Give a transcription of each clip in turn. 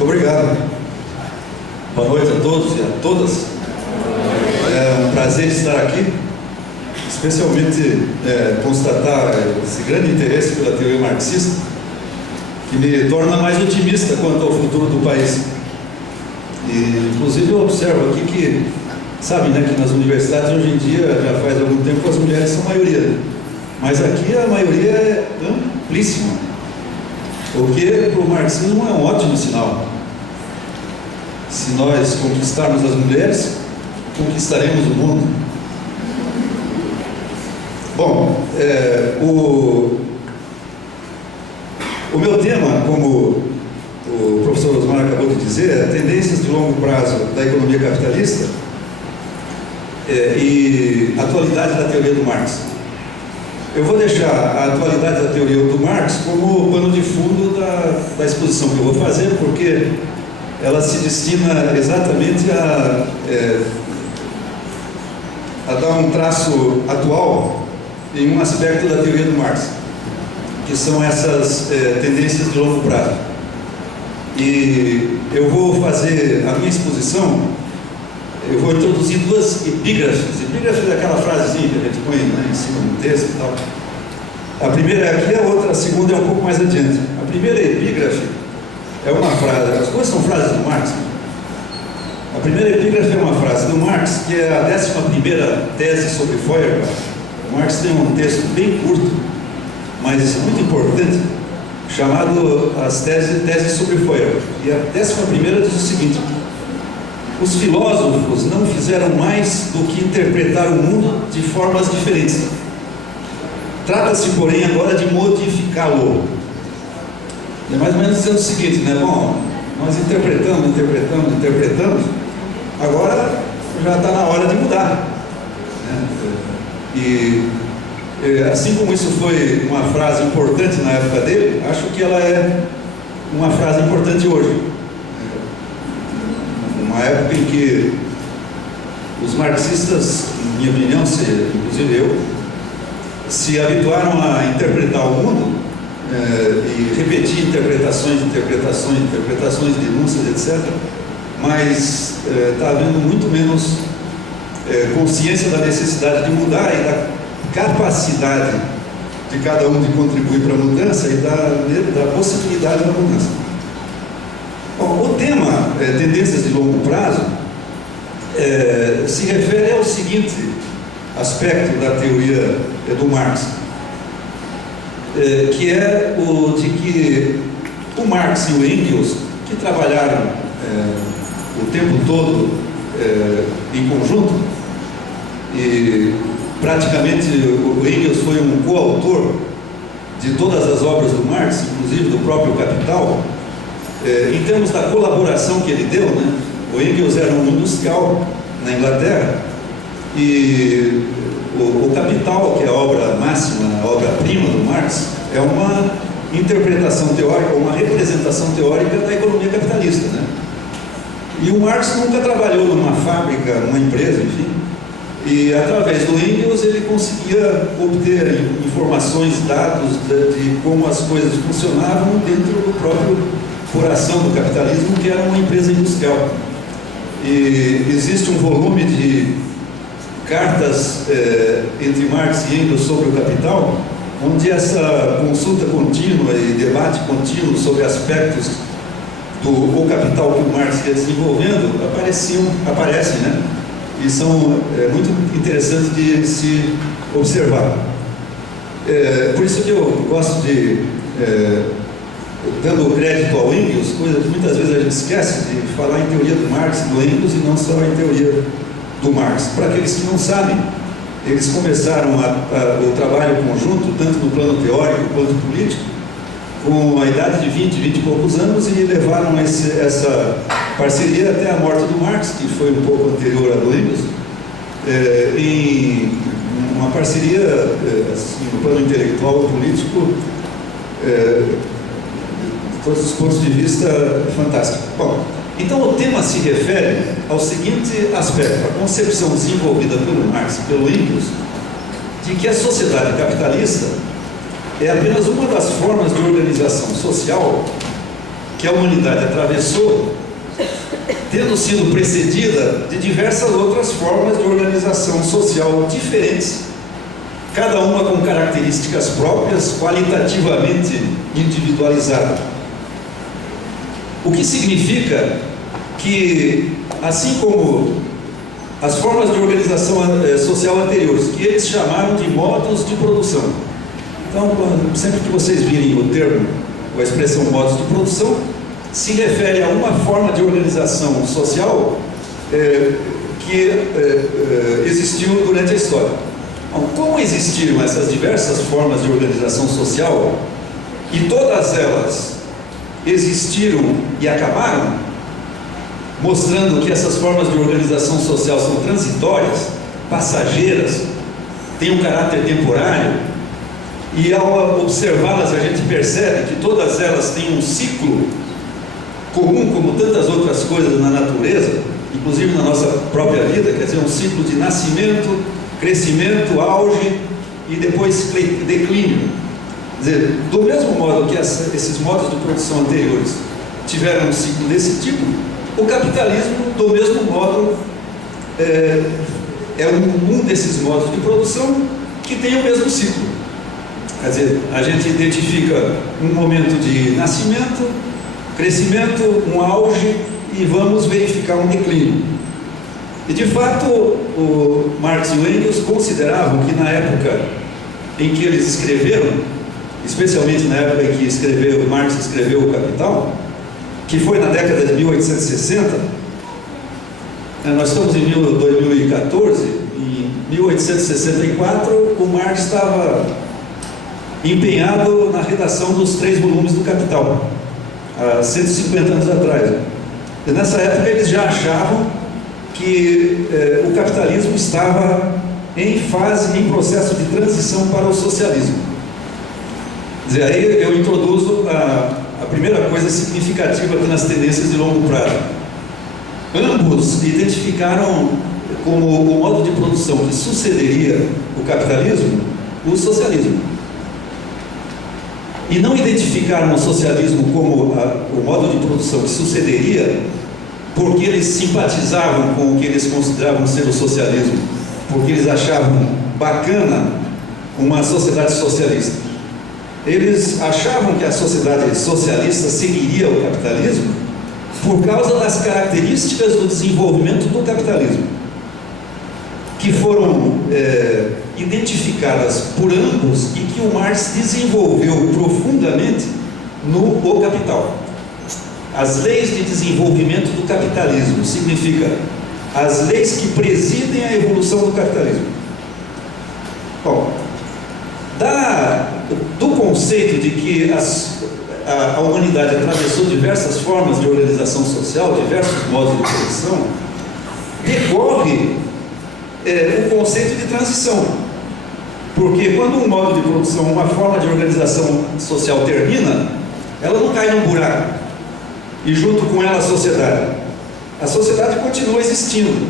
Muito obrigado. Boa noite a todos e a todas. É um prazer estar aqui, especialmente constatar esse grande interesse pela teoria marxista, que me torna mais otimista quanto ao futuro do país. E, inclusive, eu observo aqui que, sabe, né, que nas universidades hoje em dia, já faz algum tempo, as mulheres são maioria. Mas aqui a maioria é amplíssima, o que para o marxismo é um ótimo sinal. Se nós conquistarmos as mulheres, conquistaremos o mundo. Bom, o meu tema, como o professor Osmar acabou de dizer, é tendências de longo prazo da economia capitalista e atualidade da teoria do Marx. Eu vou deixar a atualidade da teoria do Marx como pano de fundo da exposição que eu vou fazer, porque ela se destina exatamente a dar um traço atual em um aspecto da teoria do Marx, que são essas tendências de longo prazo. E eu vou fazer a minha exposição, eu vou introduzir duas epígrafes. Epígrafe é aquela frasezinha que a gente põe, né, em cima do texto e tal. A primeira é aqui, a outra, a segunda é um pouco mais adiante. A primeira epígrafe é uma frase, as duas são frases do Marx. A primeira epígrafe é uma frase do Marx, que é a 11ª tese sobre Feuerbach. O Marx tem um texto bem curto, mas muito importante, chamado as teses sobre Feuerbach. E a 11ª diz o seguinte: os filósofos não fizeram mais do que interpretar o mundo de formas diferentes. Trata-se, porém, agora de modificá-lo. É mais ou menos dizendo o seguinte, né? Bom, nós interpretamos, agora já está na hora de mudar, né? E assim como isso foi uma frase importante na época dele, acho que ela é uma frase importante hoje. Uma época em que os marxistas, em minha opinião, inclusive eu, se habituaram a interpretar o mundo e repetir interpretações, denúncias, etc. Mas está havendo muito menos consciência da necessidade de mudar e da capacidade de cada um de contribuir para a mudança e da possibilidade da mudança. Bom, o tema tendências de longo prazo se refere ao seguinte aspecto da teoria do Marx, que é o de que o Marx e o Engels, que trabalharam o tempo todo em conjunto, e praticamente o Engels foi um coautor de todas as obras do Marx, inclusive do próprio Capital. Em termos da colaboração que ele deu, né? O Engels era um industrial na Inglaterra e o Capital, que é a obra máxima, a obra-prima do Marx, é uma interpretação teórica, uma representação teórica da economia capitalista, né? E o Marx nunca trabalhou numa fábrica, numa empresa, enfim, e através do Engels ele conseguia obter informações, dados de como as coisas funcionavam dentro do próprio coração do capitalismo, que era uma empresa industrial. E existe um volume de cartas entre Marx e Engels sobre o Capital, onde essa consulta contínua e debate contínuo sobre aspectos do Capital que o Marx ia desenvolvendo aparecem, né? E são muito interessantes de se observar. Por isso que eu gosto de, dando crédito ao Engels, coisa que muitas vezes a gente esquece de falar em teoria do Marx e do Engels e não só em teoria do Marx. Para aqueles que não sabem, eles começaram o trabalho conjunto, tanto no plano teórico quanto político, com a idade de 20 e poucos anos, e levaram essa parceria até a morte do Marx, que foi um pouco anterior à do Engels, em uma parceria assim, no plano intelectual e político, de todos os pontos de vista, fantástico. Bom, então o tema se refere ao seguinte aspecto: a concepção desenvolvida pelo Marx e pelo Engels de que a sociedade capitalista é apenas uma das formas de organização social que a humanidade atravessou, tendo sido precedida de diversas outras formas de organização social diferentes, cada uma com características próprias, qualitativamente individualizadas. O que significa que, assim como as formas de organização social anteriores, que eles chamaram de modos de produção. Então, sempre que vocês virem o termo, ou a expressão modos de produção, se refere a uma forma de organização social que existiu durante a história. Então, como existiram essas diversas formas de organização social, e todas elas existiram e acabaram, mostrando que essas formas de organização social são transitórias, passageiras, têm um caráter temporário, e ao observá-las a gente percebe que todas elas têm um ciclo comum, como tantas outras coisas na natureza, inclusive na nossa própria vida, quer dizer, um ciclo de nascimento, crescimento, auge e depois declínio. Quer dizer, do mesmo modo que esses modos de produção anteriores tiveram um ciclo desse tipo, o capitalismo, do mesmo modo, é um desses modos de produção que tem o mesmo ciclo. Quer dizer, a gente identifica um momento de nascimento, crescimento, um auge e vamos verificar um declínio. E de fato, o Marx e o Engels consideravam que na época em que eles escreveram, especialmente na época em que Marx escreveu o Capital, que foi na década de 1860, nós estamos em 2014, em 1864 o Marx estava empenhado na redação dos 3 volumes do Capital, há 150 anos atrás. E nessa época eles já achavam que o capitalismo estava em processo de transição para o socialismo. Quer dizer, aí eu introduzo a primeira coisa significativa aqui nas tendências de longo prazo. Ambos identificaram como o modo de produção que sucederia o capitalismo, o socialismo. E não identificaram o socialismo como o modo de produção que sucederia porque eles simpatizavam com o que eles consideravam ser o socialismo, porque eles achavam bacana uma sociedade socialista. Eles achavam que a sociedade socialista seguiria o capitalismo por causa das características do desenvolvimento do capitalismo, que foram identificadas por ambos e que o Marx desenvolveu profundamente no O Capital. As leis de desenvolvimento do capitalismo significa as leis que presidem a evolução do capitalismo. Bom, do conceito de que a humanidade atravessou diversas formas de organização social, diversos modos de produção, decorre o conceito de transição. Porque quando um modo de produção, uma forma de organização social termina, ela não cai num buraco, e junto com ela a sociedade. A sociedade continua existindo.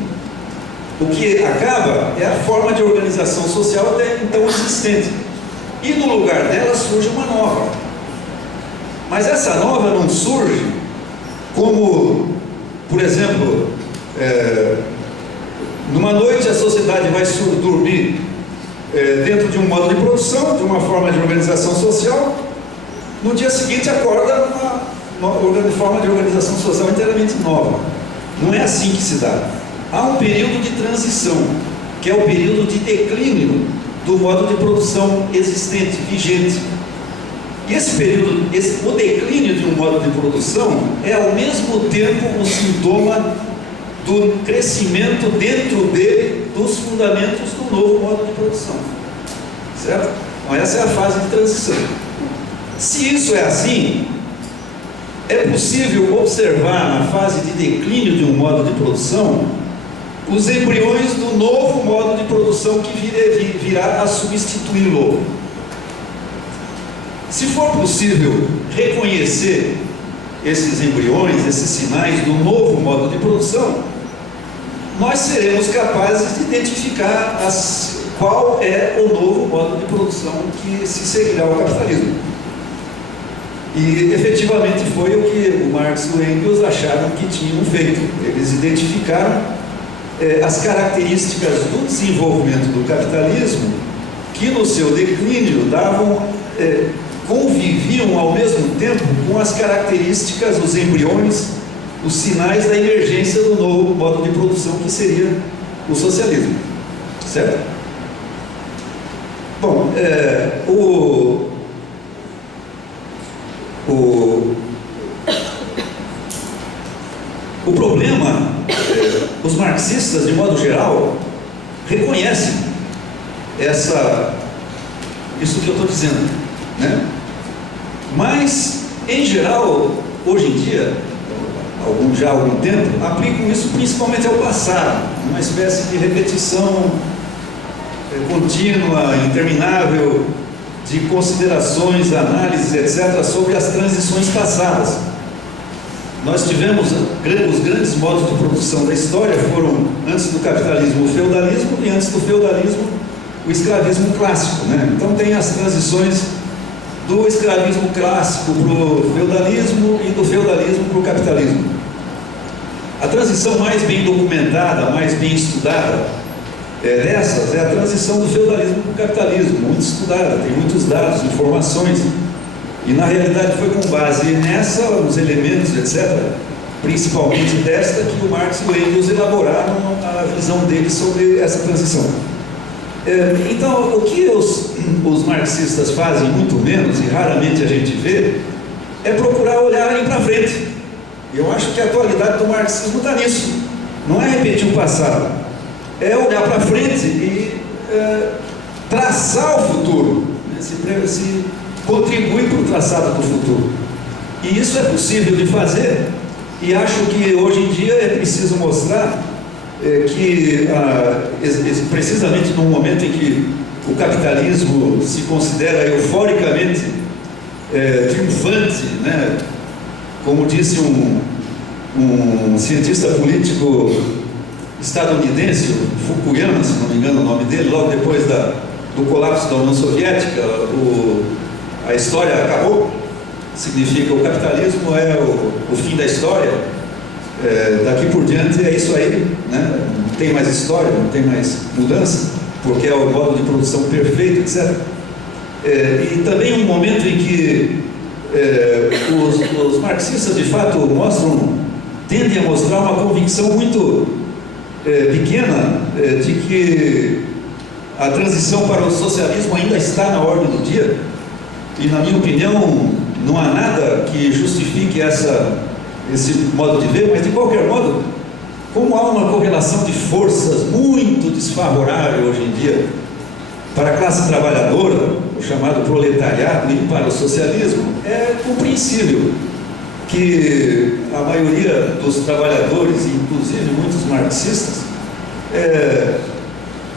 O que acaba é a forma de organização social até então existente. E no lugar dela surge uma nova. Mas essa nova não surge como, por exemplo, numa noite a sociedade vai dormir dentro de um modo de produção, de uma forma de organização social, no dia seguinte acorda uma forma de organização social inteiramente nova. Não é assim que se dá. Há um período de transição, que é o período de declínio do modo de produção existente, vigente. E esse período, o declínio de um modo de produção é ao mesmo tempo um sintoma do crescimento dentro dele dos fundamentos do novo modo de produção. Certo? Então essa é a fase de transição. Se isso é assim, é possível observar na fase de declínio de um modo de produção os embriões do novo modo de produção que virá a substituí-lo. Se for possível reconhecer esses embriões, esses sinais do novo modo de produção, nós seremos capazes de identificar qual é o novo modo de produção que se seguirá ao capitalismo. E efetivamente foi o que o Marx e o Engels acharam que tinham feito. Eles identificaram as características do desenvolvimento do capitalismo que no seu declínio conviviam ao mesmo tempo com as características, os embriões, os sinais da emergência do novo modo de produção que seria o socialismo, certo? Bom, o problema, os marxistas, de modo geral, reconhecem isso que eu estou dizendo, né? Mas, em geral, hoje em dia, já há algum tempo, aplicam isso principalmente ao passado, uma espécie de repetição contínua, interminável, de considerações, análises, etc., sobre as transições passadas. Nós tivemos os grandes modos de produção da história, foram, antes do capitalismo, o feudalismo, e antes do feudalismo, o escravismo clássico, né? Então tem as transições do escravismo clássico para o feudalismo e do feudalismo para o capitalismo. A transição mais bem documentada, mais bem estudada dessas é a transição do feudalismo para o capitalismo, muito estudada, tem muitos dados, informações, e na realidade foi com base nessa, os elementos, etc., principalmente desta, que o Marx e o Engels elaboraram a visão deles sobre essa transição. Então, o que os marxistas fazem muito menos, e raramente a gente vê, é procurar olharem para frente. E eu acho que a atualidade do marxismo está nisso. Não é repetir o passado, é olhar para frente e traçar o futuro, né? se contribuir para o traçado do futuro. E isso é possível de fazer, e acho que hoje em dia é preciso mostrar que precisamente num momento em que o capitalismo se considera euforicamente triunfante, né? Como disse um cientista político estadunidense, Fukuyama, se não me engano o nome dele, logo depois do colapso da União Soviética, a história acabou, significa o capitalismo é o fim da história, daqui por diante é isso aí, né? Não tem mais história, não tem mais mudança, porque é o modo de produção perfeito, etc. E também um momento em que os marxistas de fato tendem a mostrar uma convicção muito pequena de que a transição para o socialismo ainda está na ordem do dia, e na minha opinião não há nada que justifique esse modo de ver, mas de qualquer modo, como há uma correlação de forças muito desfavorável hoje em dia para a classe trabalhadora, o chamado proletariado, e para o socialismo, é compreensível que a maioria dos trabalhadores, inclusive muitos marxistas,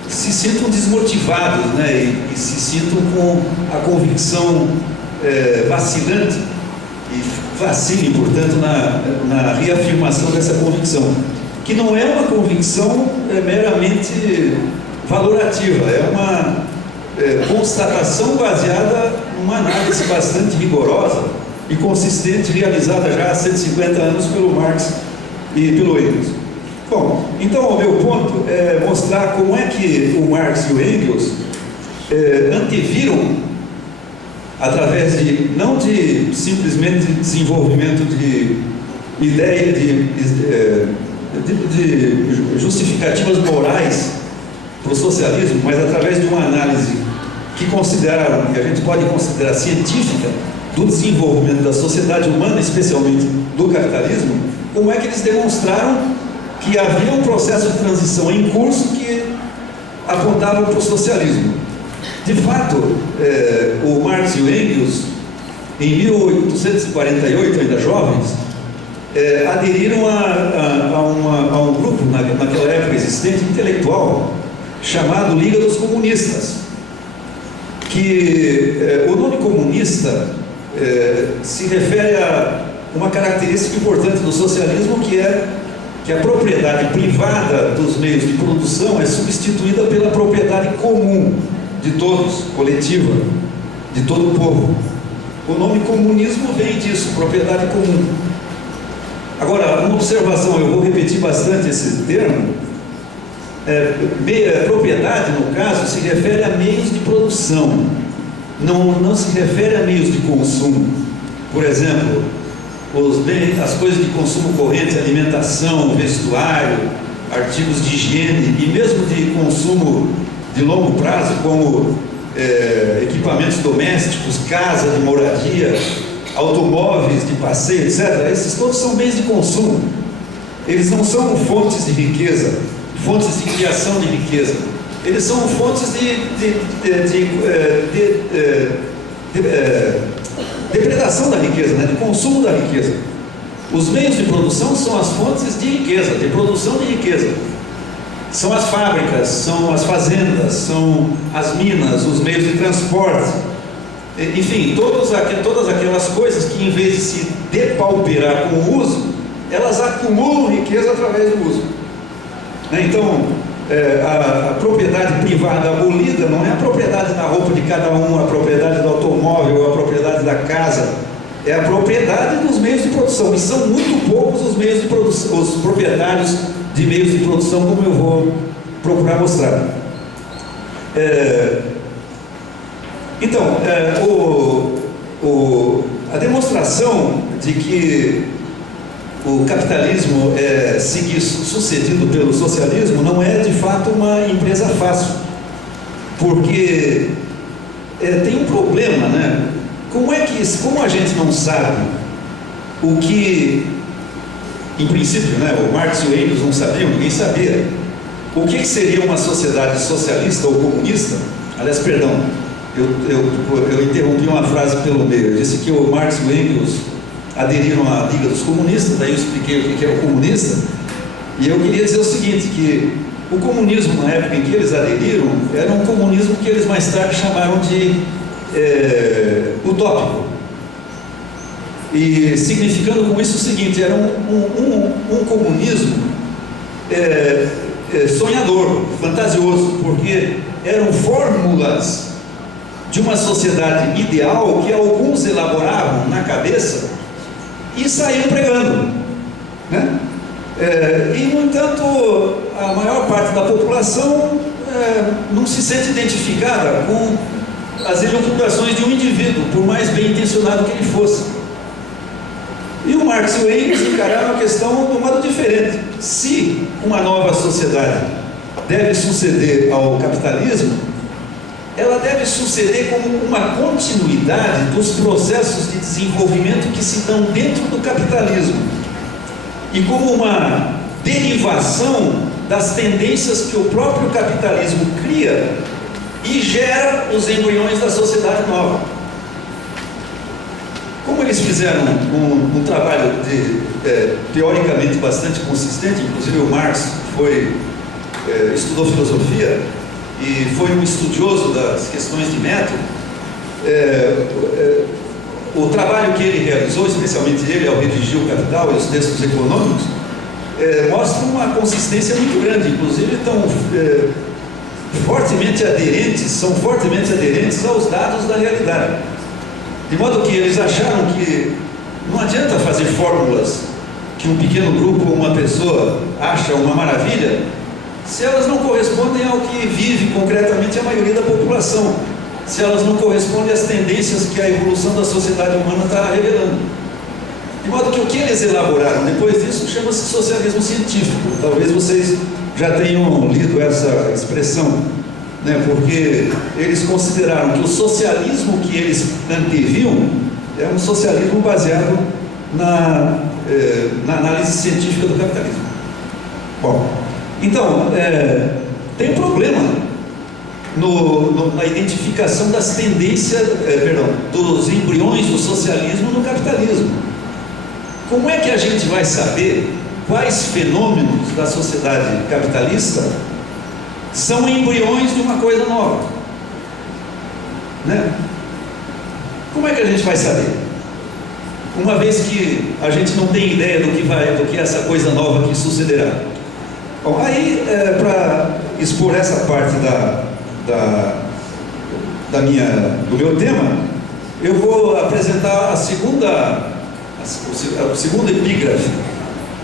se sintam desmotivados, né? e se sintam com a convicção vacilante, e vacilem, portanto, na reafirmação dessa convicção, que não é uma convicção meramente valorativa, é uma constatação baseada numa análise bastante rigorosa e consistente, realizada já há 150 anos pelo Marx e pelo Engels. Bom, então o meu ponto é mostrar como é que o Marx e o Engels anteviram, através não de simplesmente desenvolvimento de ideia de justificativas morais para o socialismo, mas através de uma análise que consideraram, e a gente pode considerar científica, do desenvolvimento da sociedade humana, especialmente do capitalismo, como é que eles demonstraram que havia um processo de transição em curso que apontava para o socialismo. De fato, o Marx e o Engels, em 1848, ainda jovens, aderiram a um grupo, naquela época existente, intelectual, chamado Liga dos Comunistas, que o nome comunista se refere a uma característica importante do socialismo, que é que a propriedade privada dos meios de produção é substituída pela propriedade comum de todos, coletiva, de todo o povo. O nome comunismo vem disso, propriedade comum. Agora, uma observação, eu vou repetir bastante esse termo. Propriedade, no caso, se refere a meios de produção, não se refere a meios de consumo. Por exemplo, as coisas de consumo corrente, alimentação, vestuário, artigos de higiene e mesmo de consumo de longo prazo, como equipamentos domésticos, casa de moradia, automóveis de passeio, etc. Esses todos são bens de consumo. Eles não são fontes de riqueza, fontes de criação de riqueza. Eles são fontes de depredação da riqueza, né? De consumo da riqueza. Os meios de produção são as fontes de riqueza, de produção de riqueza. São as fábricas, são as fazendas, são as minas, os meios de transporte. Enfim, todas aquelas coisas que, em vez de se depauperar com o uso, elas acumulam riqueza através do uso. Então, a propriedade privada abolida não é a propriedade da roupa de cada um, a propriedade do automóvel, a propriedade da casa, é a propriedade dos meios de produção. E são muito poucos os meios de produção, os proprietários de meios de produção, como eu vou procurar mostrar. Então, a demonstração de que o capitalismo é sucedido pelo socialismo não é de fato uma empresa fácil, porque tem um problema, né? Como a gente não sabe o que, em princípio, né, o Marx e o Engels não sabiam, ninguém sabia o que seria uma sociedade socialista ou comunista. Aliás, perdão, eu interrompi uma frase pelo meio. Eu disse que o Marx e o Engels aderiram à Liga dos Comunistas, daí eu expliquei o que é o comunista, e eu queria dizer o seguinte, que o comunismo, na época em que eles aderiram, era um comunismo que eles mais tarde chamaram de utópico, e significando com isso o seguinte: era um comunismo sonhador, fantasioso, porque eram fórmulas de uma sociedade ideal que alguns elaboravam na cabeça e saíam pregando, né? E, no entanto, a maior parte da população não se sente identificada com as elucubrações de um indivíduo, por mais bem intencionado que ele fosse. E o Marx e o Engels encararam a questão de um modo diferente. Se uma nova sociedade deve suceder ao capitalismo, ela deve suceder como uma continuidade dos processos de desenvolvimento que se dão dentro do capitalismo e como uma derivação das tendências que o próprio capitalismo cria e gera os embriões da sociedade nova. Como eles fizeram um trabalho teoricamente bastante consistente, inclusive o Marx estudou filosofia e foi um estudioso das questões de método, o trabalho que ele realizou, especialmente ele, ao redigir o Capital e os textos econômicos, mostra uma consistência muito grande, inclusive são fortemente aderentes aos dados da realidade. De modo que eles acharam que não adianta fazer fórmulas que um pequeno grupo ou uma pessoa acha uma maravilha, se elas não correspondem ao que vive concretamente a maioria da população, se elas não correspondem às tendências que a evolução da sociedade humana está revelando. De modo que o que eles elaboraram depois disso chama-se socialismo científico. Talvez vocês já tenham lido essa expressão, né? Porque eles consideraram que o socialismo que eles anteviam é um socialismo baseado na análise científica do capitalismo. Bom, então, tem um problema na identificação das tendências, dos embriões do socialismo no capitalismo. Como é que a gente vai saber quais fenômenos da sociedade capitalista são embriões de uma coisa nova, né? Como é que a gente vai saber? Uma vez que a gente não tem ideia do que é essa coisa nova que sucederá. Bom, aí, para expor essa parte do meu tema, eu vou apresentar o segundo epígrafe.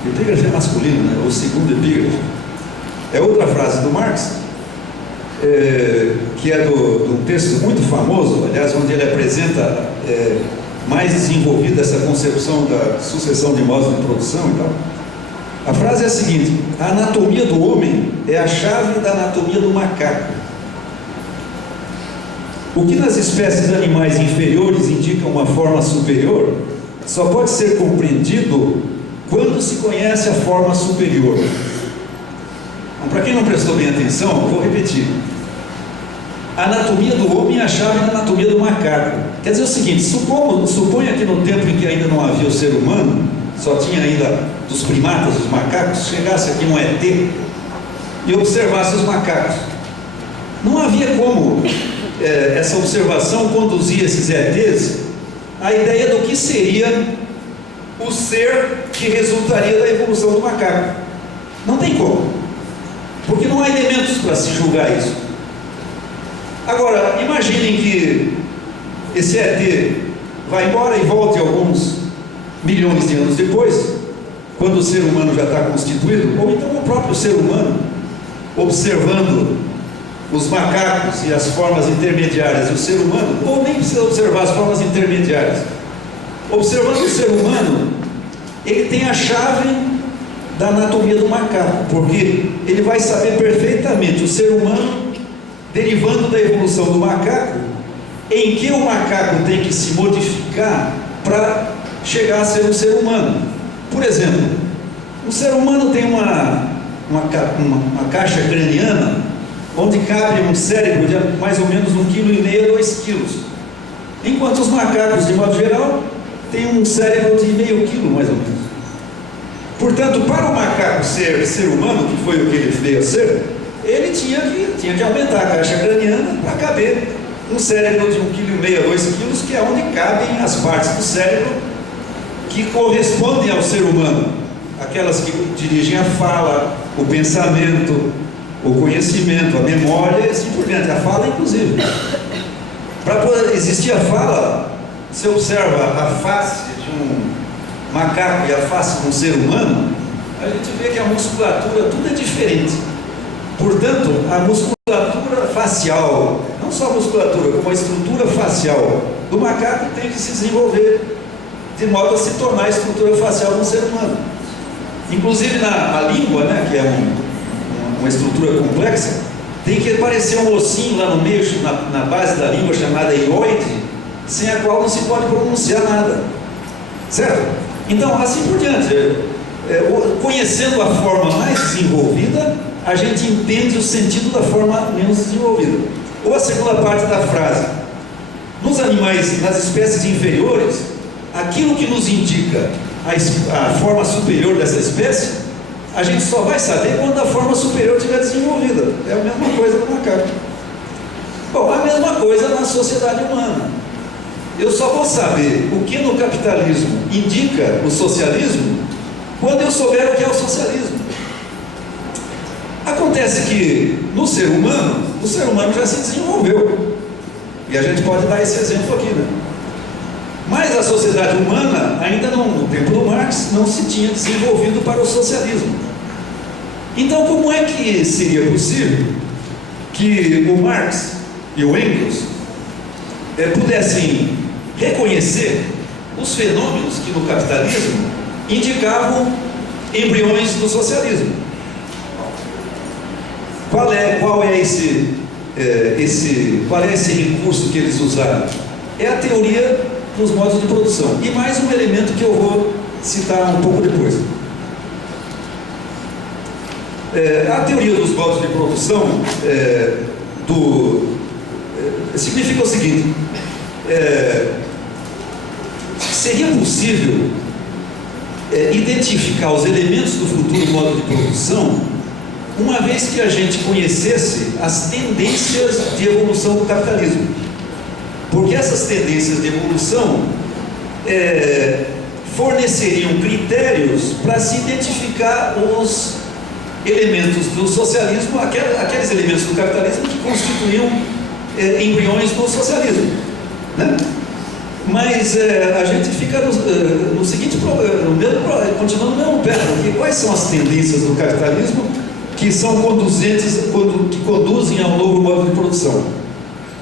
Epígrafe é masculino, né? O segundo epígrafe. É outra frase do Marx, que é de um texto muito famoso, aliás, onde ele apresenta mais desenvolvida essa concepção da sucessão de modos de produção e tal. A frase é a seguinte: a anatomia do homem é a chave da anatomia do macaco. O que nas espécies animais inferiores indica uma forma superior, só pode ser compreendido quando se conhece a forma superior. Então, para quem não prestou bem atenção, eu vou repetir. A anatomia do homem é a chave da anatomia do macaco. Quer dizer o seguinte: suponha que no tempo em que ainda não havia o ser humano, só tinha ainda dos primatas, os macacos, chegasse aqui um ET e observasse os macacos. Não havia como essa observação conduzir esses ETs à ideia do que seria o ser que resultaria da evolução do macaco. Não tem como, porque não há elementos para se julgar isso. Agora, imaginem que esse ET vai embora e volte alguns milhões de anos depois, quando o ser humano já está constituído, ou então o próprio ser humano, observando os macacos e as formas intermediárias do ser humano, ou nem precisa observar as formas intermediárias. Observando o ser humano, ele tem a chave da anatomia do macaco, porque ele vai saber perfeitamente o ser humano, derivando da evolução do macaco, em que o macaco tem que se modificar para chegar a ser um ser humano. Por exemplo, o ser humano tem uma caixa craniana onde cabe um cérebro de mais ou menos 1,5 kg a 2 kg, enquanto os macacos, de modo geral, têm um cérebro de meio quilo, mais ou menos. Portanto, para o macaco ser humano, que foi o que ele veio a ser, ele tinha que aumentar a caixa craniana para caber um cérebro de 1,5 kg a 2 kg, que é onde cabem as partes do cérebro que correspondem ao ser humano, aquelas que dirigem a fala, o pensamento, o conhecimento, a memória e assim por diante, a fala inclusive. Para poder existir a fala, você observa a face de um macaco e a face de um ser humano, a gente vê que a musculatura, tudo é diferente. Portanto, a musculatura facial, não só a musculatura, como a estrutura facial do macaco tem que se desenvolver de modo a se tornar a estrutura facial de um ser humano. Inclusive a língua, né, que é uma estrutura complexa, tem que aparecer um ossinho lá no meio, na base da língua, chamada hioide, sem a qual não se pode pronunciar nada. Certo? Então, assim por diante, conhecendo a forma mais desenvolvida, a gente entende o sentido da forma menos desenvolvida. Ou a segunda parte da frase: nos animais, nas espécies inferiores, aquilo que nos indica a forma superior dessa espécie, a gente só vai saber quando a forma superior estiver desenvolvida. É a mesma coisa no macaco. Bom, a mesma coisa na sociedade humana. Eu só vou saber o que no capitalismo indica o socialismo quando eu souber o que é o socialismo. Acontece que no ser humano, o ser humano já se desenvolveu. E a gente pode dar esse exemplo aqui, né? Mas a sociedade humana, ainda não, no tempo do Marx, não se tinha desenvolvido para o socialismo. Então, como é que seria possível que o Marx e o Engels pudessem reconhecer os fenômenos que no capitalismo indicavam embriões do socialismo? Qual é esse recurso que eles usaram? É a teoria dos modos de produção. E mais um elemento que eu vou citar um pouco depois. A teoria dos modos de produção significa o seguinte: seria possível identificar os elementos do futuro modo de produção uma vez que a gente conhecesse as tendências de evolução do capitalismo. Porque essas tendências de evolução forneceriam critérios para se identificar os elementos do socialismo, aqueles elementos do capitalismo que constituíam embriões do socialismo, né? Mas a gente fica no seguinte problema, continuando no mesmo pé, porque quais são as tendências do capitalismo que são que conduzem ao novo modo de produção?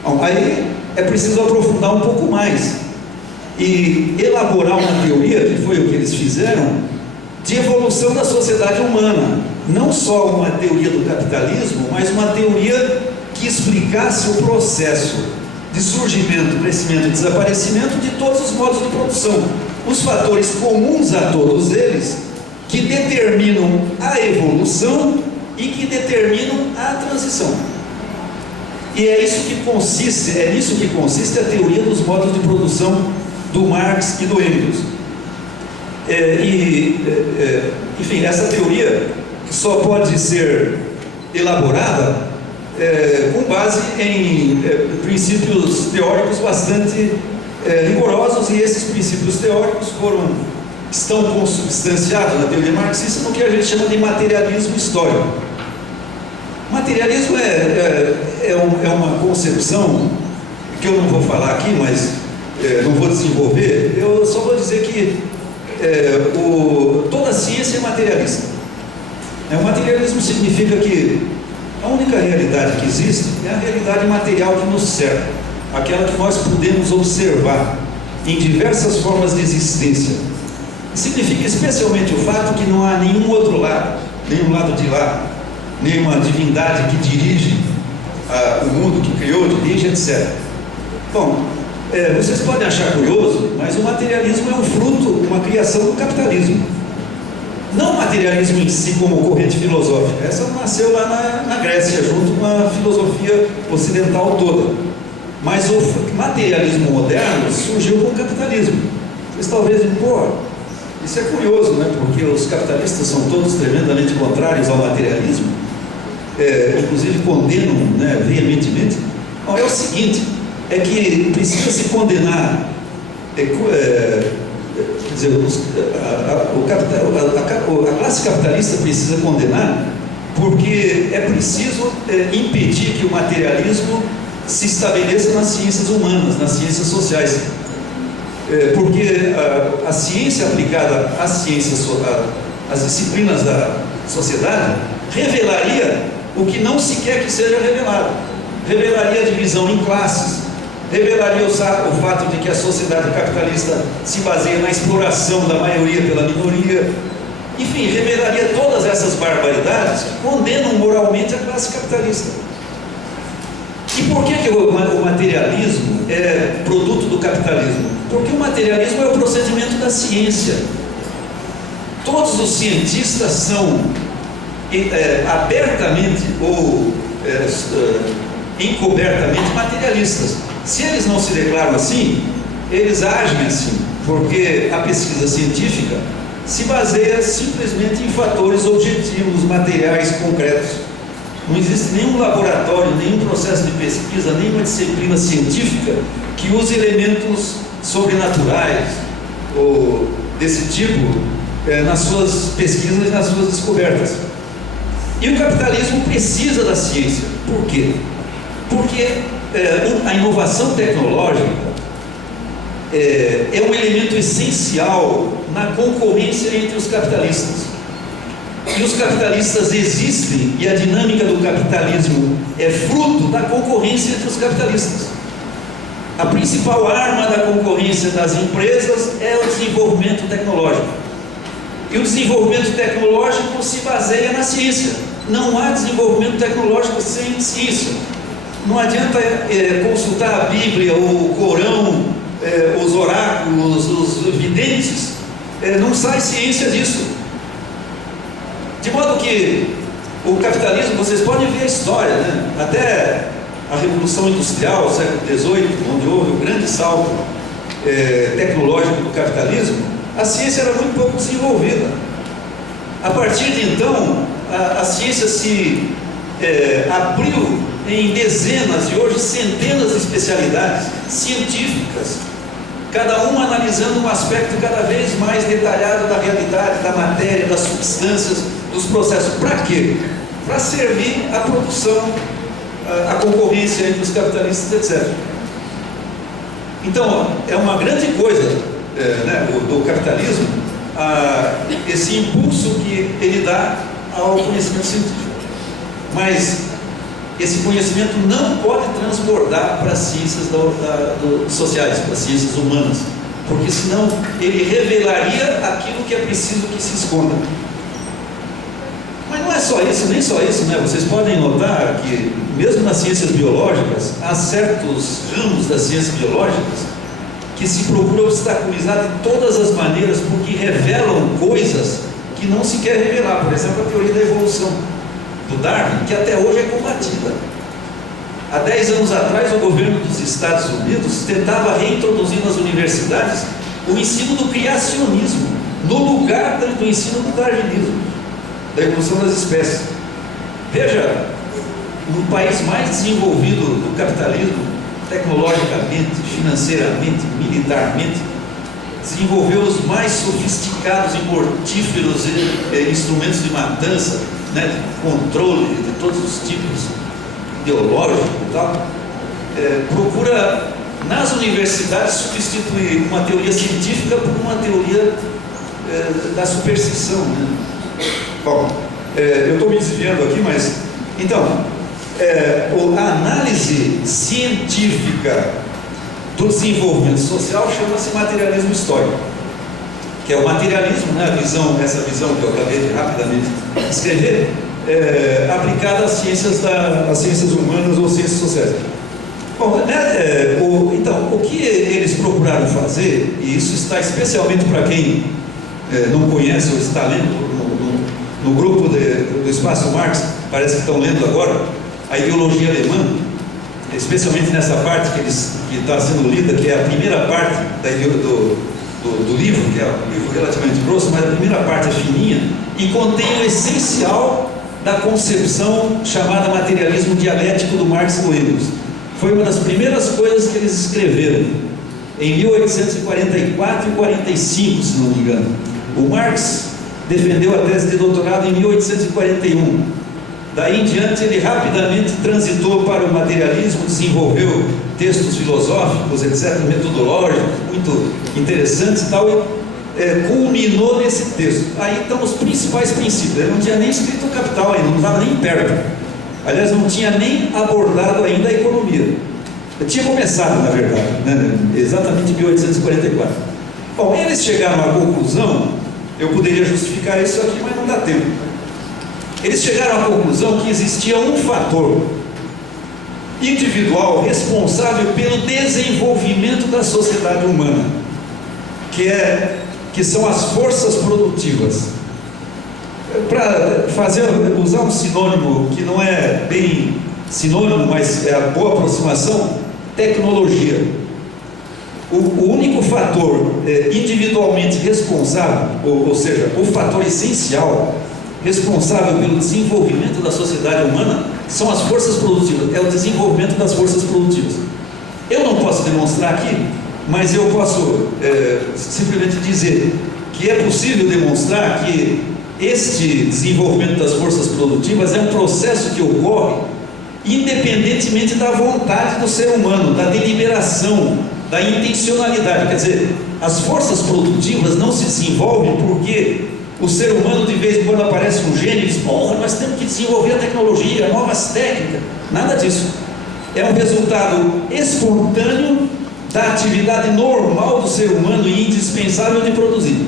Bom, aí é preciso aprofundar um pouco mais e elaborar uma teoria, que foi o que eles fizeram, de evolução da sociedade humana. Não só uma teoria do capitalismo, mas uma teoria que explicasse o processo de surgimento, crescimento e desaparecimento de todos os modos de produção, os fatores comuns a todos eles, que determinam a evolução e que determinam a transição. E é nisso que consiste a teoria dos modos de produção do Marx e do Engels. Enfim, essa teoria só pode ser elaborada com base em princípios teóricos bastante rigorosos, e esses princípios teóricos estão consubstanciados na teoria marxista no que a gente chama de materialismo histórico. Materialismo é uma concepção que eu não vou falar aqui, mas não vou desenvolver. Eu só vou dizer que toda ciência é materialista. O materialismo significa que a única realidade que existe é a realidade material que nos cerca, aquela que nós podemos observar em diversas formas de existência. Significa especialmente o fato que não há nenhum outro lado, nenhum lado de lá, nenhuma divindade que dirige o mundo, que criou, dirige, etc. Bom, vocês podem achar curioso, mas o materialismo é um fruto, uma criação do capitalismo. Não o materialismo em si como corrente filosófica, essa nasceu lá na Grécia, junto com a filosofia ocidental toda. Mas o materialismo moderno surgiu com o capitalismo. Vocês talvez digam, pô, isso é curioso, né? Porque os capitalistas são todos tremendamente contrários ao materialismo, inclusive condenam, né, veementemente. Bom, é o seguinte, é que precisa se condenar, quer dizer, a classe capitalista precisa condenar, porque é preciso impedir que o materialismo se estabeleça nas ciências humanas, nas ciências sociais. Porque a ciência aplicada às disciplinas da sociedade revelaria o que não se quer que seja revelado. Revelaria a divisão em classes, revelaria o fato de que a sociedade capitalista se baseia na exploração da maioria pela minoria. Enfim, revelaria todas essas barbaridades que condenam moralmente a classe capitalista. E por que o materialismo é produto do capitalismo? Porque o materialismo é o procedimento da ciência. Todos os cientistas são abertamente ou encobertamente materialistas. Se eles não se declaram assim, eles agem assim, porque a pesquisa científica se baseia simplesmente em fatores objetivos, materiais, concretos. Não existe nenhum laboratório, nenhum processo de pesquisa, nenhuma disciplina científica que use elementos sobrenaturais ou desse tipo nas suas pesquisas e nas suas descobertas. E o capitalismo precisa da ciência. Por quê? Porque a inovação tecnológica é um elemento essencial na concorrência entre os capitalistas. E os capitalistas existem, e a dinâmica do capitalismo é fruto da concorrência entre os capitalistas. A principal arma da concorrência das empresas é o desenvolvimento tecnológico. E o desenvolvimento tecnológico se baseia na ciência. Não há desenvolvimento tecnológico sem ciência. Não adianta consultar a Bíblia, o Corão, os oráculos, os videntes. Não sai ciência disso. De modo que o capitalismo, vocês podem ver a história, né? Até a Revolução Industrial, século XVIII, onde houve um grande salto tecnológico do capitalismo, a ciência era muito pouco desenvolvida. A partir de então, a ciência se abriu em dezenas e hoje centenas de especialidades científicas, cada uma analisando um aspecto cada vez mais detalhado da realidade, da matéria, das substâncias, dos processos. Para quê? Para servir à produção, à concorrência entre os capitalistas, etc. Então, é uma grande coisa do capitalismo, esse impulso que ele dá ao conhecimento científico. Mas esse conhecimento não pode transbordar para as ciências sociais, para as ciências humanas, porque senão ele revelaria aquilo que é preciso que se esconda. Mas não é só isso, nem só isso, né? Vocês podem notar que, mesmo nas ciências biológicas, há certos ramos das ciências biológicas que se procura obstaculizar de todas as maneiras, porque revelam coisas que não se quer revelar. Por exemplo, a teoria da evolução do Darwin, que até hoje é combatida. Há 10 anos atrás, o governo dos Estados Unidos tentava reintroduzir nas universidades o ensino do criacionismo, no lugar do ensino do darwinismo, da evolução das espécies. Veja, no país mais desenvolvido do capitalismo, tecnologicamente, financeiramente, militarmente, desenvolveu os mais sofisticados e mortíferos instrumentos de matança, né, de controle de todos os tipos, ideológicos e tal. Procura nas universidades substituir uma teoria científica por uma teoria da superstição, né? Bom, eu estou me desviando aqui, mas então a análise científica do desenvolvimento social chama-se materialismo histórico, que é o materialismo, né, essa visão que eu acabei de rapidamente escrever, aplicada às ciências humanas ou ciências sociais. Bom, então, o que eles procuraram fazer, e isso está especialmente para quem não conhece ou está lendo no grupo do Espaço Marx, parece que estão lendo agora, a ideologia alemã, especialmente nessa parte que está sendo lida, que é a primeira parte do livro, que é um livro relativamente grosso, mas a primeira parte é fininha, e contém o essencial da concepção chamada materialismo dialético do Marx e do Engels. Foi uma das primeiras coisas que eles escreveram, em 1844 e 45, se não me engano. O Marx defendeu a tese de doutorado em 1841. Daí em diante ele rapidamente transitou para o materialismo, desenvolveu textos filosóficos, etc., metodológicos, muito interessantes e tal, e culminou nesse texto. Aí estão os principais princípios. Ele não tinha nem escrito o Capital ainda, não estava nem perto. Aliás, não tinha nem abordado ainda a economia. Eu tinha começado, na verdade, né? Exatamente em 1844. Bom, eles chegaram à conclusão, eu poderia justificar isso aqui, mas não dá tempo. Eles chegaram à conclusão que existia um fator individual responsável pelo desenvolvimento da sociedade humana, que são as forças produtivas. Para usar um sinônimo que não é bem sinônimo, mas é a boa aproximação, tecnologia. O único fator individualmente responsável, ou seja, o fator essencial responsável pelo desenvolvimento da sociedade humana são as forças produtivas, é o desenvolvimento das forças produtivas. Eu não posso demonstrar aqui, mas eu posso simplesmente dizer que é possível demonstrar que este desenvolvimento das forças produtivas é um processo que ocorre independentemente da vontade do ser humano, da deliberação, da intencionalidade. Quer dizer, as forças produtivas não se desenvolvem porque o ser humano de vez em quando aparece um gênio e diz: porra, nós temos que desenvolver a tecnologia, novas técnicas. Nada disso. É um resultado espontâneo da atividade normal do ser humano e indispensável de produzir.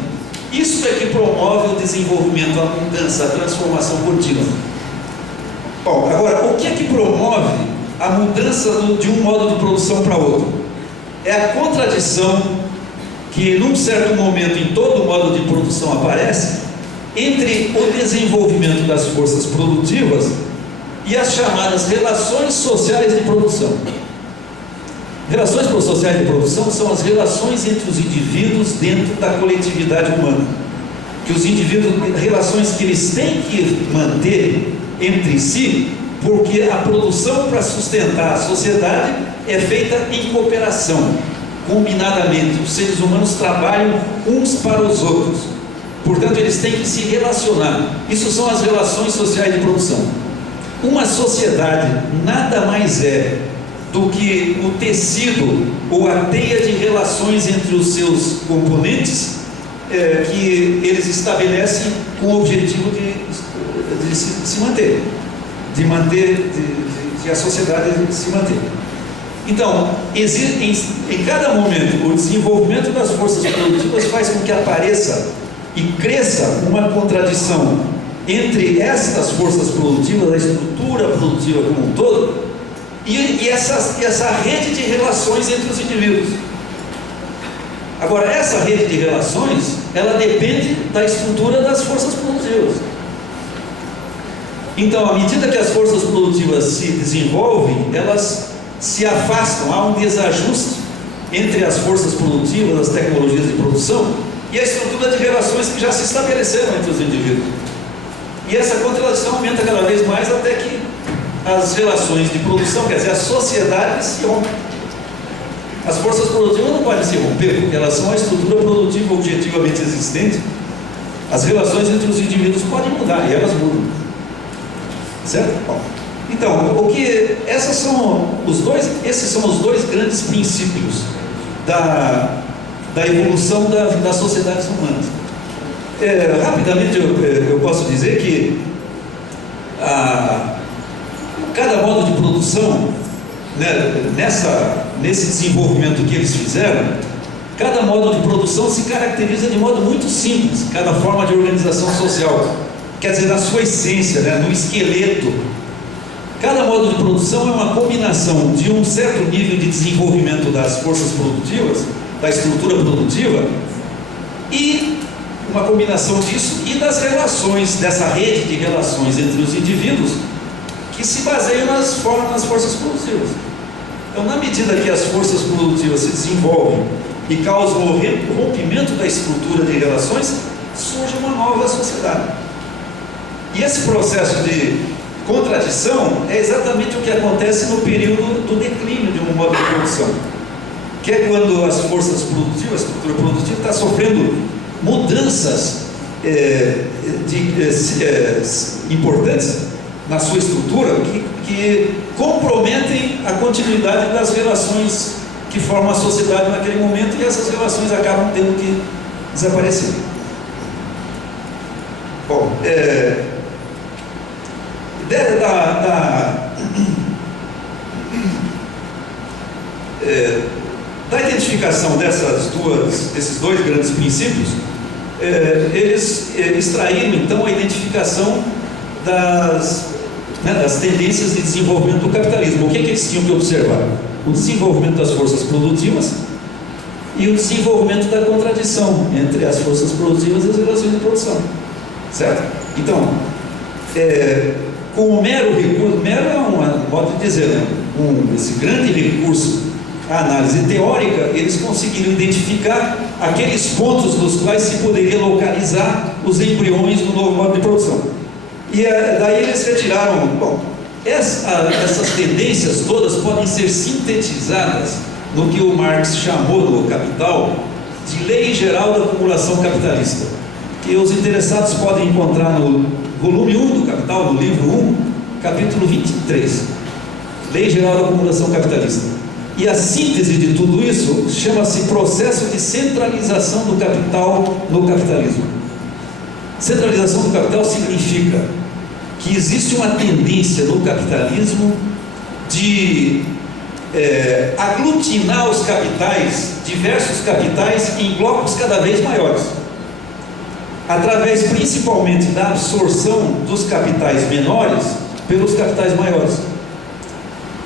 Isso é que promove o desenvolvimento, a mudança, a transformação contínua. Bom, agora, o que é que promove a mudança de um modo de produção para outro? É a contradição que, num certo momento, em todo modo de produção aparece, entre o desenvolvimento das forças produtivas e as chamadas relações sociais de produção. Relações sociais de produção são as relações entre os indivíduos dentro da coletividade humana. Que os indivíduos, relações que eles têm que manter entre si, porque a produção para sustentar a sociedade é feita em cooperação, combinadamente. Os seres humanos trabalham uns para os outros, portanto eles têm que se relacionar. Isso são as relações sociais de produção. Uma sociedade nada mais é do que o tecido ou a teia de relações entre os seus componentes que eles estabelecem com o objetivo de se manter, de a sociedade se manter. Então, em cada momento, o desenvolvimento das forças produtivas faz com que apareça e cresça uma contradição entre estas forças produtivas, a estrutura produtiva como um todo, e essa rede de relações entre os indivíduos. Agora, essa rede de relações, ela depende da estrutura das forças produtivas. Então, à medida que as forças produtivas se desenvolvem, elas se afastam, há um desajuste entre as forças produtivas, as tecnologias de produção e a estrutura de relações que já se estabeleceram entre os indivíduos. E essa contradição aumenta cada vez mais até que as relações de produção, quer dizer, as sociedades se rompem. As forças produtivas não podem se romper, porque elas são a estrutura produtiva objetivamente existente. As relações entre os indivíduos podem mudar, e elas mudam. Certo? Bom, então, esses são os dois grandes princípios da evolução das sociedades humanas. Rapidamente eu posso dizer que cada modo de produção, né, nesse desenvolvimento que eles fizeram, cada modo de produção se caracteriza de modo muito simples, cada forma de organização social, quer dizer, na sua essência, né, no esqueleto. Cada modo de produção é uma combinação de um certo nível de desenvolvimento das forças produtivas, da estrutura produtiva, e uma combinação disso e das relações, dessa rede de relações entre os indivíduos, que se baseiam nas forças produtivas. Então, na medida que as forças produtivas se desenvolvem e causam o rompimento da estrutura de relações, surge uma nova sociedade. E esse processo de contradição é exatamente o que acontece no período do declínio de um modo de produção, que é quando as forças produtivas, a estrutura produtiva está sofrendo mudanças importantes na sua estrutura que comprometem a continuidade das relações que formam a sociedade naquele momento, e essas relações acabam tendo que desaparecer. Bom, da identificação desses dois grandes princípios, eles extraíram então a identificação das tendências de desenvolvimento do capitalismo. O que eles tinham que observar? O desenvolvimento das forças produtivas e o desenvolvimento da contradição entre as forças produtivas e as relações de produção. Certo? Então, com o mero recurso, mero é um modo de dizer, né? Esse grande recurso, a análise teórica, eles conseguiram identificar aqueles pontos nos quais se poderia localizar os embriões do novo modo de produção. E daí eles retiraram, bom, essas tendências todas podem ser sintetizadas no que o Marx chamou no Capital de Lei Geral da Acumulação Capitalista, que os interessados podem encontrar no volume 1 do Capital, no livro 1, capítulo 23, Lei Geral da Acumulação Capitalista. E a síntese de tudo isso chama-se processo de centralização do capital no capitalismo. Centralização do capital significa que existe uma tendência no capitalismo de aglutinar os capitais, diversos capitais, em blocos cada vez maiores, através principalmente da absorção dos capitais menores pelos capitais maiores.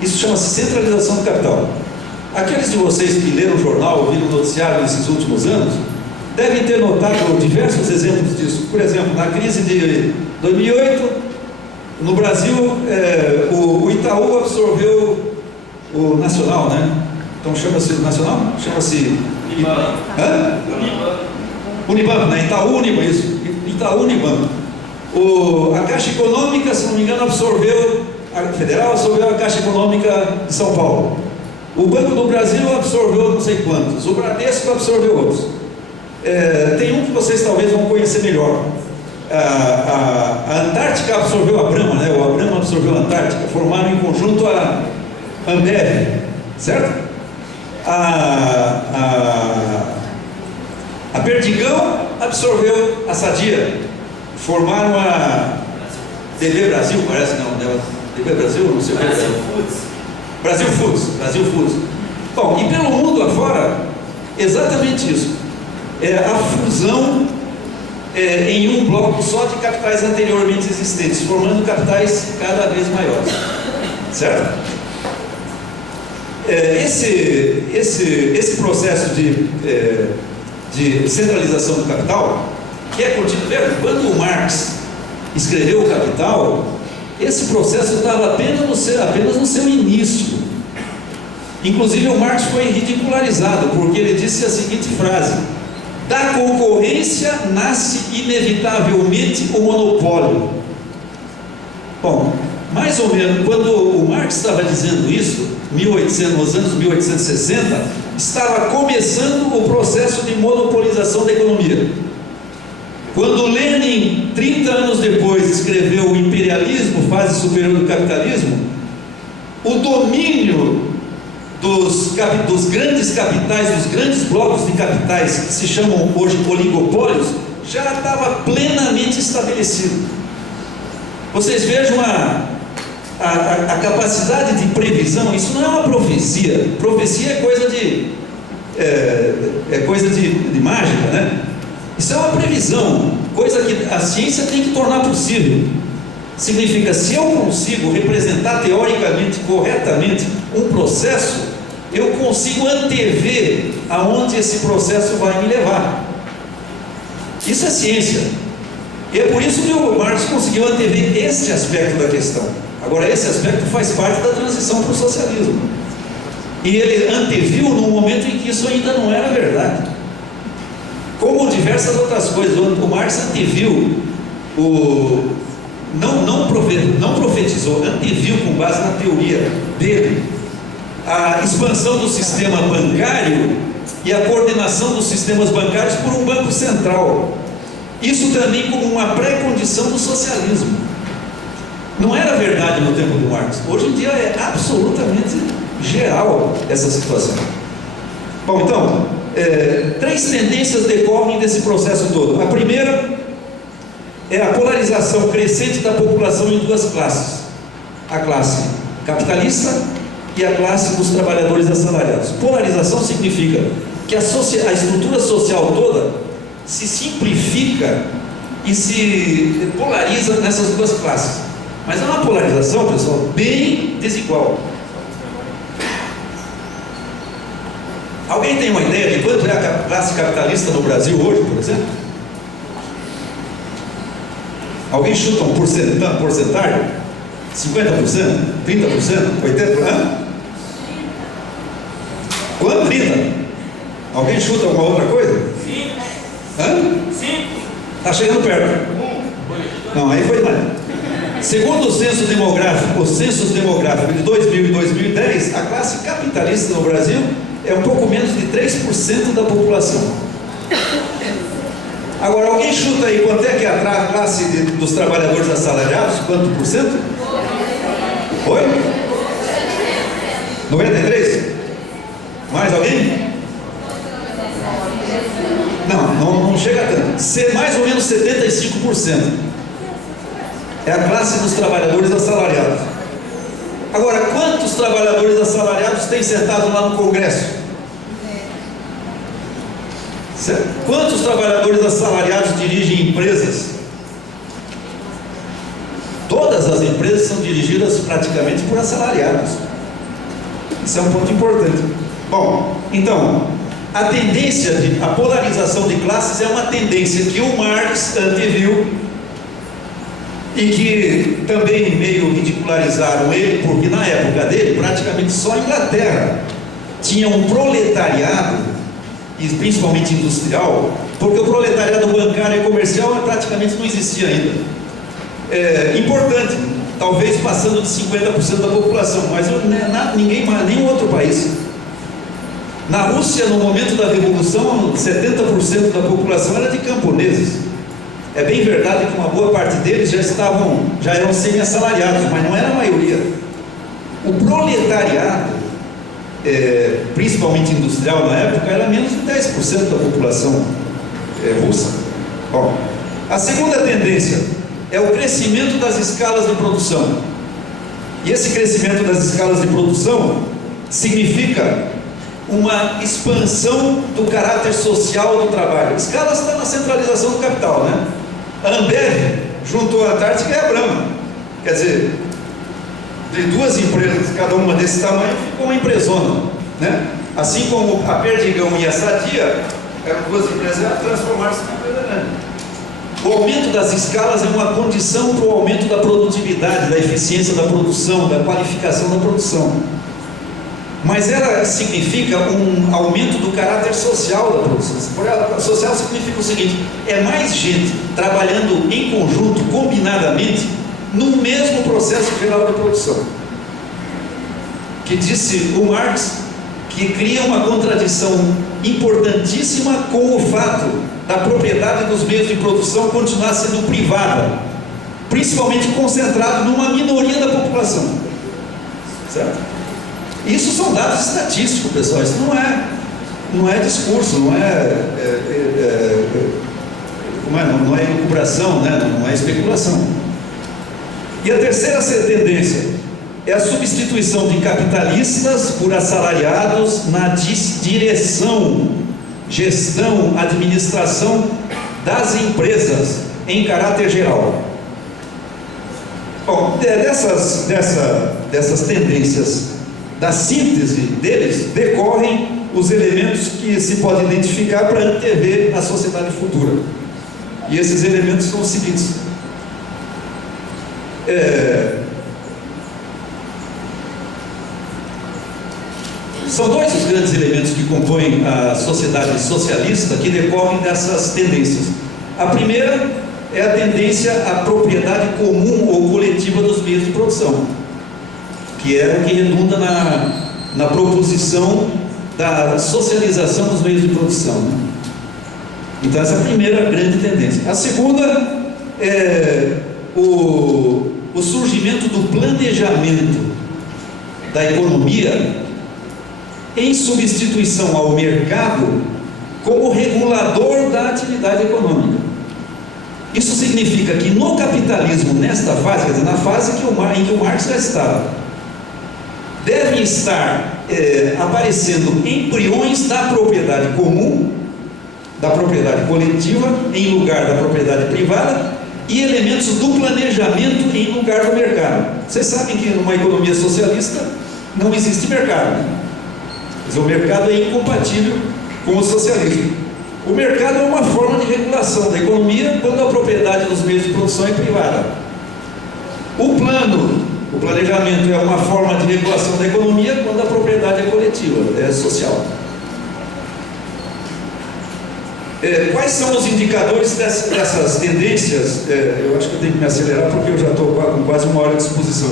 Isso chama-se centralização do capital. Aqueles de vocês que leram o jornal, ouviram o noticiário nesses últimos anos, devem ter notado diversos exemplos disso. Por exemplo, na crise de 2008, no Brasil, o Itaú absorveu o Nacional, né? Então chama-se Nacional? Chama-se Unibanco, né? Itaú Unibanco, isso. Itaú Unibanco. A Caixa Econômica, se não me engano, a Federal absorveu a Caixa Econômica de São Paulo. O Banco do Brasil absorveu não sei quantos. O Bradesco absorveu outros. Tem um que vocês talvez vão conhecer melhor. A Antártica absorveu a Brahma, né? O Brahma absorveu a Antártica. Formaram em conjunto Ambev, certo? A Perdigão absorveu a Sadia, formaram a TV Brasil, parece, não, TV Brasil, não sei o que. Brasil Foods. Bom, e pelo mundo afora, exatamente isso. É a fusão em um bloco só de capitais anteriormente existentes, formando capitais cada vez maiores, certo? Esse processo de centralização do capital, que é contínuo, quando o Marx escreveu o Capital, esse processo estava apenas no seu início. Inclusive o Marx foi ridicularizado, porque ele disse a seguinte frase: da concorrência nasce inevitavelmente o monopólio. Bom, mais ou menos, quando o Marx estava dizendo isso, nos anos 1860, estava começando o processo de monopolização da economia. Quando Lenin, 30 anos depois, escreveu o Imperialismo, fase superior do capitalismo, o domínio dos grandes capitais, dos grandes blocos de capitais, que se chamam hoje oligopólios, já estava plenamente estabelecido. Vocês vejam a capacidade de previsão. Isso não é uma profecia. Profecia é coisa de mágica, né? Isso é uma previsão, coisa que a ciência tem que tornar possível. Significa, se eu consigo representar teoricamente, corretamente, um processo, eu consigo antever aonde esse processo vai me levar. Isso é ciência. E é por isso que o Marx conseguiu antever este aspecto da questão. Agora, esse aspecto faz parte da transição para o socialismo. E ele anteviu num momento em que isso ainda não era verdade. Como diversas outras coisas, o Marx anteviu, não profetizou, anteviu com base na teoria dele, a expansão do sistema bancário e a coordenação dos sistemas bancários por um banco central. Isso também como uma pré-condição do socialismo. Não era verdade no tempo do Marx. Hoje em dia é absolutamente geral essa situação. Bom, então, 3 tendências decorrem desse processo todo. A primeira é a polarização crescente da população em 2 classes: a classe capitalista e a classe dos trabalhadores assalariados. Polarização significa que a estrutura social toda se simplifica e se polariza nessas 2 classes. Mas é uma polarização, pessoal, bem desigual. Alguém tem uma ideia de quanto é a classe capitalista no Brasil hoje, por exemplo? Alguém chuta um porcentagem? 50%? 30%? 80%? Quanto? 30%? Alguém chuta alguma outra coisa? 5%. Está chegando perto. Não, aí foi mais. Segundo os censos demográficos de 2000 e 2010, a classe capitalista no Brasil é um pouco menos de 3% da população. Agora, alguém chuta aí quanto é que é a classe dos trabalhadores assalariados? Quanto por cento? Oi? 93%? Mais alguém? Não chega a tanto. Mais ou menos 75%. É a classe dos trabalhadores assalariados. Agora, quantos trabalhadores assalariados têm sentado lá no Congresso? Certo? Quantos trabalhadores assalariados dirigem empresas? Todas as empresas são dirigidas praticamente por assalariados. Isso é um ponto importante. Bom, então, a polarização de classes é uma tendência que o Marx anteviu e que também meio ridicularizaram ele, porque na época dele, praticamente só a Inglaterra tinha um proletariado, e principalmente industrial, porque o proletariado bancário e comercial praticamente não existia ainda. Importante, talvez passando de 50% da população, mas ninguém mais, nenhum outro país. Na Rússia, no momento da Revolução, 70% da população era de camponeses. É bem verdade que uma boa parte deles já eram semi-assalariados, mas não era a maioria. O proletariado, principalmente industrial na época, era menos de 10% da população russa. Bom, a segunda tendência é o crescimento das escalas de produção. E esse crescimento das escalas de produção significa uma expansão do caráter social do trabalho. Escalas está na centralização do capital, né? A Ambev juntou a Antártica e a Brahma. Quer dizer, de duas empresas, cada uma desse tamanho, ficou uma empresona, né? Assim como a Perdigão e a Sadia eram duas empresas, transformaram-se em uma empresa grande. O aumento das escalas é uma condição para o aumento da produtividade, da eficiência da produção, da qualificação da produção. Mas ela significa um aumento do caráter social da produção. Social significa o seguinte: é mais gente trabalhando em conjunto, combinadamente, no mesmo processo geral de produção. Que disse o Marx, que cria uma contradição importantíssima com o fato da propriedade dos meios de produção continuar sendo privada, principalmente concentrado numa minoria da população. Certo? Isso são dados estatísticos, pessoal. Isso não é discurso, não é elucubração, né? Não é especulação. E a terceira tendência é a substituição de capitalistas por assalariados na direção, gestão, administração das empresas em caráter geral. Bom, dessas tendências, da síntese deles, decorrem os elementos que se pode identificar para antever a sociedade futura. E esses elementos são os seguintes. São dois os grandes elementos que compõem a sociedade socialista, que decorrem dessas tendências. A primeira é a tendência à propriedade comum ou coletiva dos meios de produção, que é o que redunda na proposição da socialização dos meios de produção, né? Então essa é a primeira grande tendência. A segunda é o surgimento do planejamento da economia em substituição ao mercado como regulador da atividade econômica. Isso significa que no capitalismo, nesta fase, quer dizer, na fase em que o Marx já estava, devem estar aparecendo embriões da propriedade comum, da propriedade coletiva, em lugar da propriedade privada, e elementos do planejamento em lugar do mercado. Vocês sabem que numa economia socialista não existe mercado, né? Quer dizer, o mercado é incompatível com o socialismo. O mercado é uma forma de regulação da economia quando a propriedade dos meios de produção é privada. O planejamento é uma forma de regulação da economia quando a propriedade é coletiva, é social. Quais são os indicadores dessas tendências? Eu acho que eu tenho que me acelerar porque eu já estou com quase uma hora de exposição.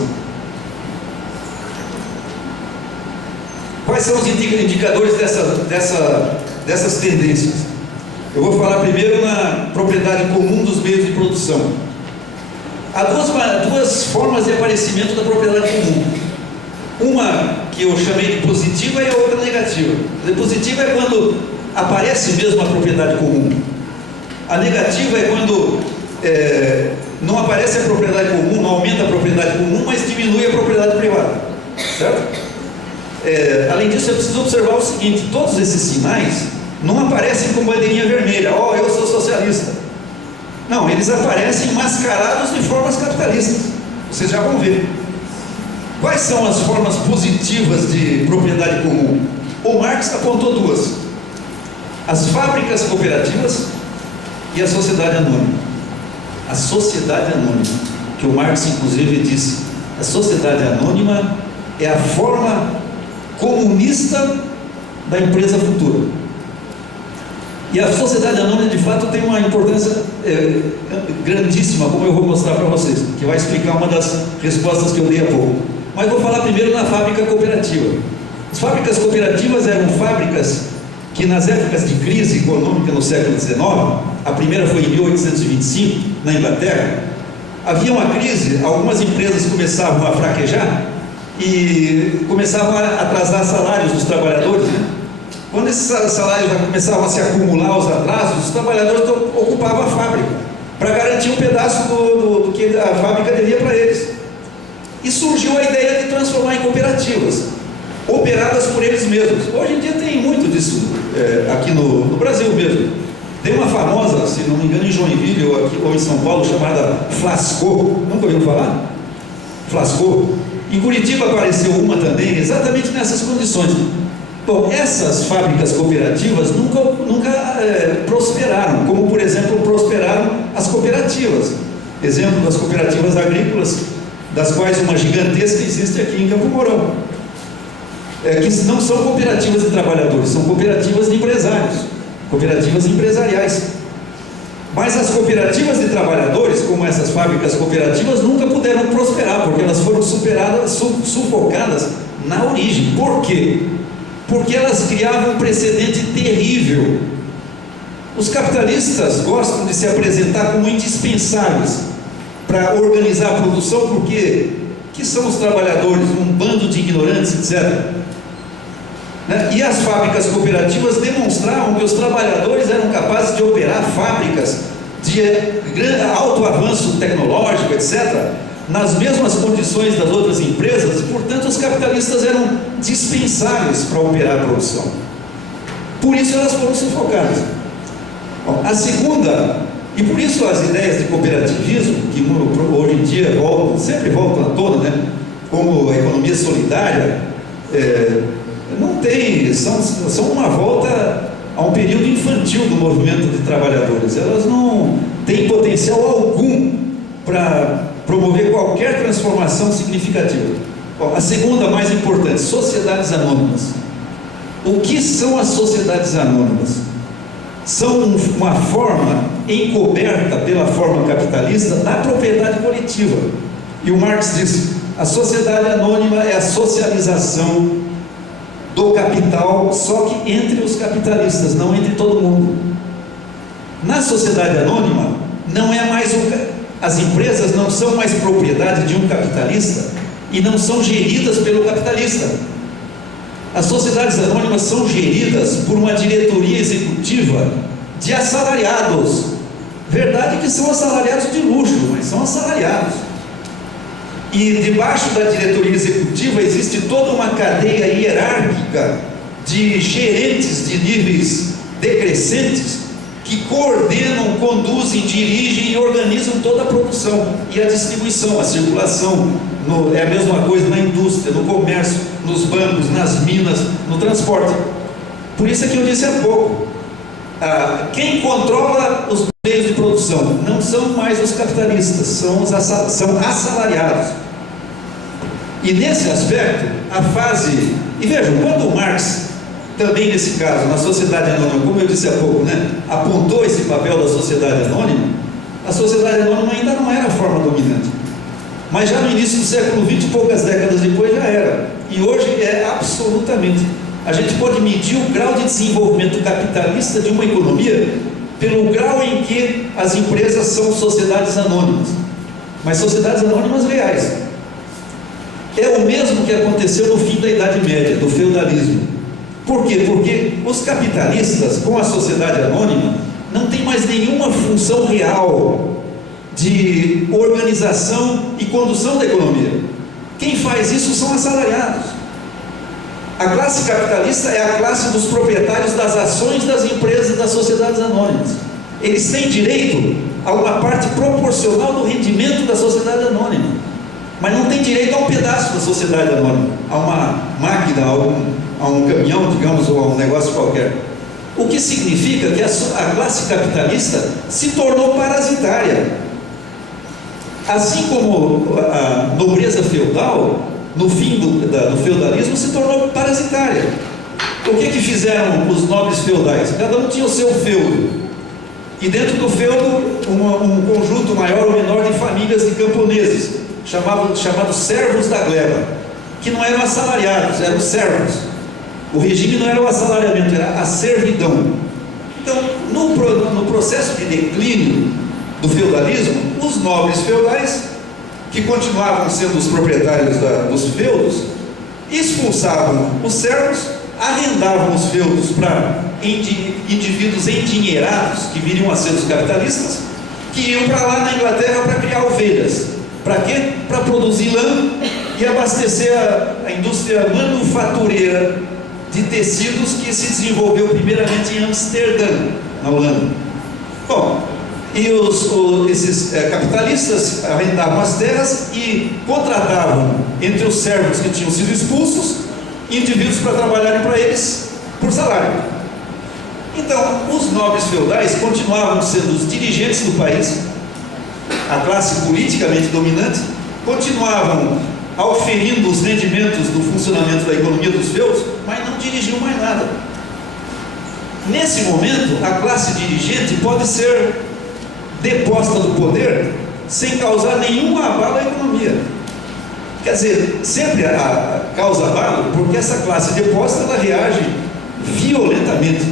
Quais são os indicadores dessas tendências? Eu vou falar primeiro na propriedade comum dos meios de produção. Há duas formas de aparecimento da propriedade comum. Uma que eu chamei de positiva e a outra negativa. A positiva é quando aparece mesmo a propriedade comum. A negativa é quando não aparece a propriedade comum, não aumenta a propriedade comum, mas diminui a propriedade privada. Certo? Além disso, é preciso observar o seguinte: todos esses sinais não aparecem com bandeirinha vermelha. Eu sou socialista. Não, eles aparecem mascarados de formas capitalistas. Vocês já vão ver. Quais são as formas positivas de propriedade comum? O Marx apontou duas: as fábricas cooperativas e a sociedade anônima. A sociedade anônima, que o Marx inclusive disse, a sociedade anônima é a forma comunista da empresa futura. E a sociedade anônima, de fato, tem uma importância grandíssima, como eu vou mostrar para vocês, que vai explicar uma das respostas que eu dei há pouco. Mas vou falar primeiro na fábrica cooperativa. As fábricas cooperativas eram fábricas que, nas épocas de crise econômica no século XIX, a primeira foi em 1825, na Inglaterra, havia uma crise, algumas empresas começavam a fraquejar, e começavam a atrasar salários dos trabalhadores, né? Quando esses salários já começavam a se acumular, os atrasos, os trabalhadores ocupavam a fábrica para garantir um pedaço do que a fábrica devia para eles. E surgiu a ideia de transformar em cooperativas, operadas por eles mesmos. Hoje em dia tem muito disso aqui no Brasil mesmo. Tem uma famosa, se não me engano, em Joinville ou em São Paulo, chamada Flasco. Nunca ouviu falar? Flasco. Em Curitiba apareceu uma também, exatamente nessas condições. Bom, essas fábricas cooperativas nunca prosperaram, como por exemplo prosperaram as cooperativas. Exemplo das cooperativas agrícolas, das quais uma gigantesca existe aqui em Campo Mourão. Que não são cooperativas de trabalhadores, são cooperativas de empresários, cooperativas empresariais. Mas as cooperativas de trabalhadores, como essas fábricas cooperativas, nunca puderam prosperar, porque elas foram sufocadas na origem. Por quê? Porque elas criavam um precedente terrível. Os capitalistas gostam de se apresentar como indispensáveis para organizar a produção, porque que são os trabalhadores, um bando de ignorantes, etc. E as fábricas cooperativas demonstravam que os trabalhadores eram capazes de operar fábricas de alto avanço tecnológico, etc., nas mesmas condições das outras empresas, e portanto os capitalistas eram dispensáveis para operar a produção. Por isso elas foram sufocadas. Bom, a segunda, e por isso as ideias de cooperativismo, que hoje em dia sempre voltam à tona, né? Como a economia solidária, não tem, são uma volta a um período infantil do movimento de trabalhadores. Elas não têm potencial algum para promover qualquer transformação significativa. Bom, a segunda, mais importante, sociedades anônimas. O que são as sociedades anônimas? São uma forma encoberta pela forma capitalista da propriedade coletiva. E o Marx diz: a sociedade anônima é a socialização do capital, só que entre os capitalistas, não entre todo mundo. Na sociedade anônima, não é mais as empresas não são mais propriedade de um capitalista e não são geridas pelo capitalista. As sociedades anônimas são geridas por uma diretoria executiva de assalariados. Verdade que são assalariados de luxo, mas são assalariados. E debaixo da diretoria executiva existe toda uma cadeia hierárquica de gerentes de níveis decrescentes que coordenam, conduzem, dirigem e organizam toda a produção e a distribuição, a circulação. É a mesma coisa na indústria, no comércio, nos bancos, nas minas, no transporte. Por isso é que eu disse há pouco, quem controla os meios de produção não são mais os capitalistas, são assalariados. E nesse aspecto, a fase... E vejam, quando o Marx, também nesse caso, na sociedade anônima, como eu disse há pouco, apontou esse papel da sociedade anônima, a sociedade anônima ainda não era a forma dominante. Mas já no início do século XX, poucas décadas depois, já era. E hoje é absolutamente. A gente pode medir o grau de desenvolvimento capitalista de uma economia pelo grau em que as empresas são sociedades anônimas, mas sociedades anônimas reais. É o mesmo que aconteceu no fim da Idade Média, do feudalismo. Por quê? Porque os capitalistas, com a sociedade anônima, não tem mais nenhuma função real de organização e condução da economia. Quem faz isso são assalariados. A classe capitalista é a classe dos proprietários das ações das empresas das sociedades anônimas. Eles têm direito a uma parte proporcional do rendimento da sociedade anônima, mas não têm direito a um pedaço da sociedade anônima, a uma máquina, a um caminhão, digamos, ou a um negócio qualquer. O que significa que a classe capitalista se tornou parasitária. Assim como a nobreza feudal, no fim do feudalismo, se tornou parasitária. O que fizeram os nobres feudais? Cada um tinha o seu feudo. E dentro do feudo, um conjunto maior ou menor de famílias de camponeses, chamados servos da gleba, que não eram assalariados, eram servos. O regime não era o assalariamento, era a servidão. Então, no processo de declínio do feudalismo, os nobres feudais que continuavam sendo os proprietários dos feudos, expulsavam os servos, arrendavam os feudos para indivíduos endinheirados, que viriam a ser os capitalistas, que iam para lá na Inglaterra para criar ovelhas. Para quê? Para produzir lã e abastecer a indústria manufatureira de tecidos que se desenvolveu primeiramente em Amsterdã, na Holanda. Bom, e esses capitalistas arrendavam as terras e contratavam entre os servos que tinham sido expulsos indivíduos para trabalharem para eles por salário. Então, os nobres feudais continuavam sendo os dirigentes do país, a classe politicamente dominante, continuavam auferindo os rendimentos do funcionamento da economia dos feudos, mas não dirigiam mais nada. Nesse momento, a classe dirigente pode ser deposta do poder sem causar nenhum abalo à economia. Quer dizer, sempre causa abalo porque essa classe deposta ela reage violentamente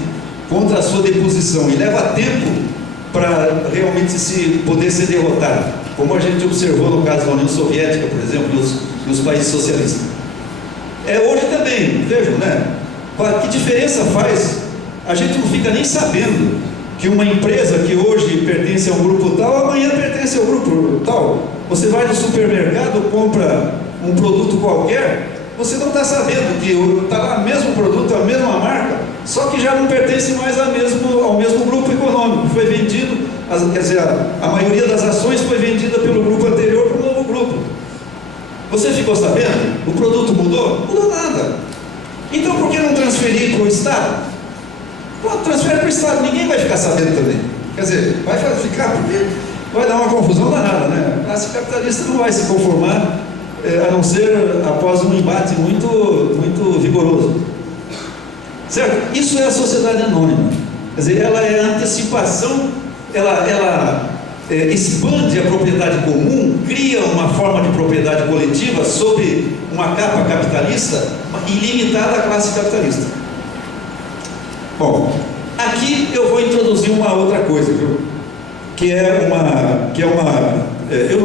contra a sua deposição e leva tempo para realmente poder ser derrotado, como a gente observou no caso da União Soviética, por exemplo, e os países socialistas. Hoje também, vejam, né? Que diferença faz? A gente não fica nem sabendo que uma empresa que hoje pertence a um grupo tal, amanhã pertence ao grupo tal. Você vai no supermercado, compra um produto qualquer, você não está sabendo que está lá o mesmo produto, a mesma marca, só que já não pertence mais ao mesmo grupo econômico. Foi vendido, quer dizer, a maioria das ações foi vendida pelo grupo anterior para um novo grupo. Você ficou sabendo? O produto mudou? Mudou nada. Então por que não transferir para o Estado? Pronto, transfere para o Estado, ninguém vai ficar sabendo também. Quer dizer, vai ficar porque vai dar uma confusão danada, né? A classe capitalista não vai se conformar, a não ser após um embate muito vigoroso. Certo? Isso é a sociedade anônima. Quer dizer, ela é a antecipação, ela expande a propriedade comum, cria uma forma de propriedade coletiva sob uma capa capitalista ilimitada à classe capitalista. Bom, aqui eu vou introduzir uma outra coisa, viu? Eu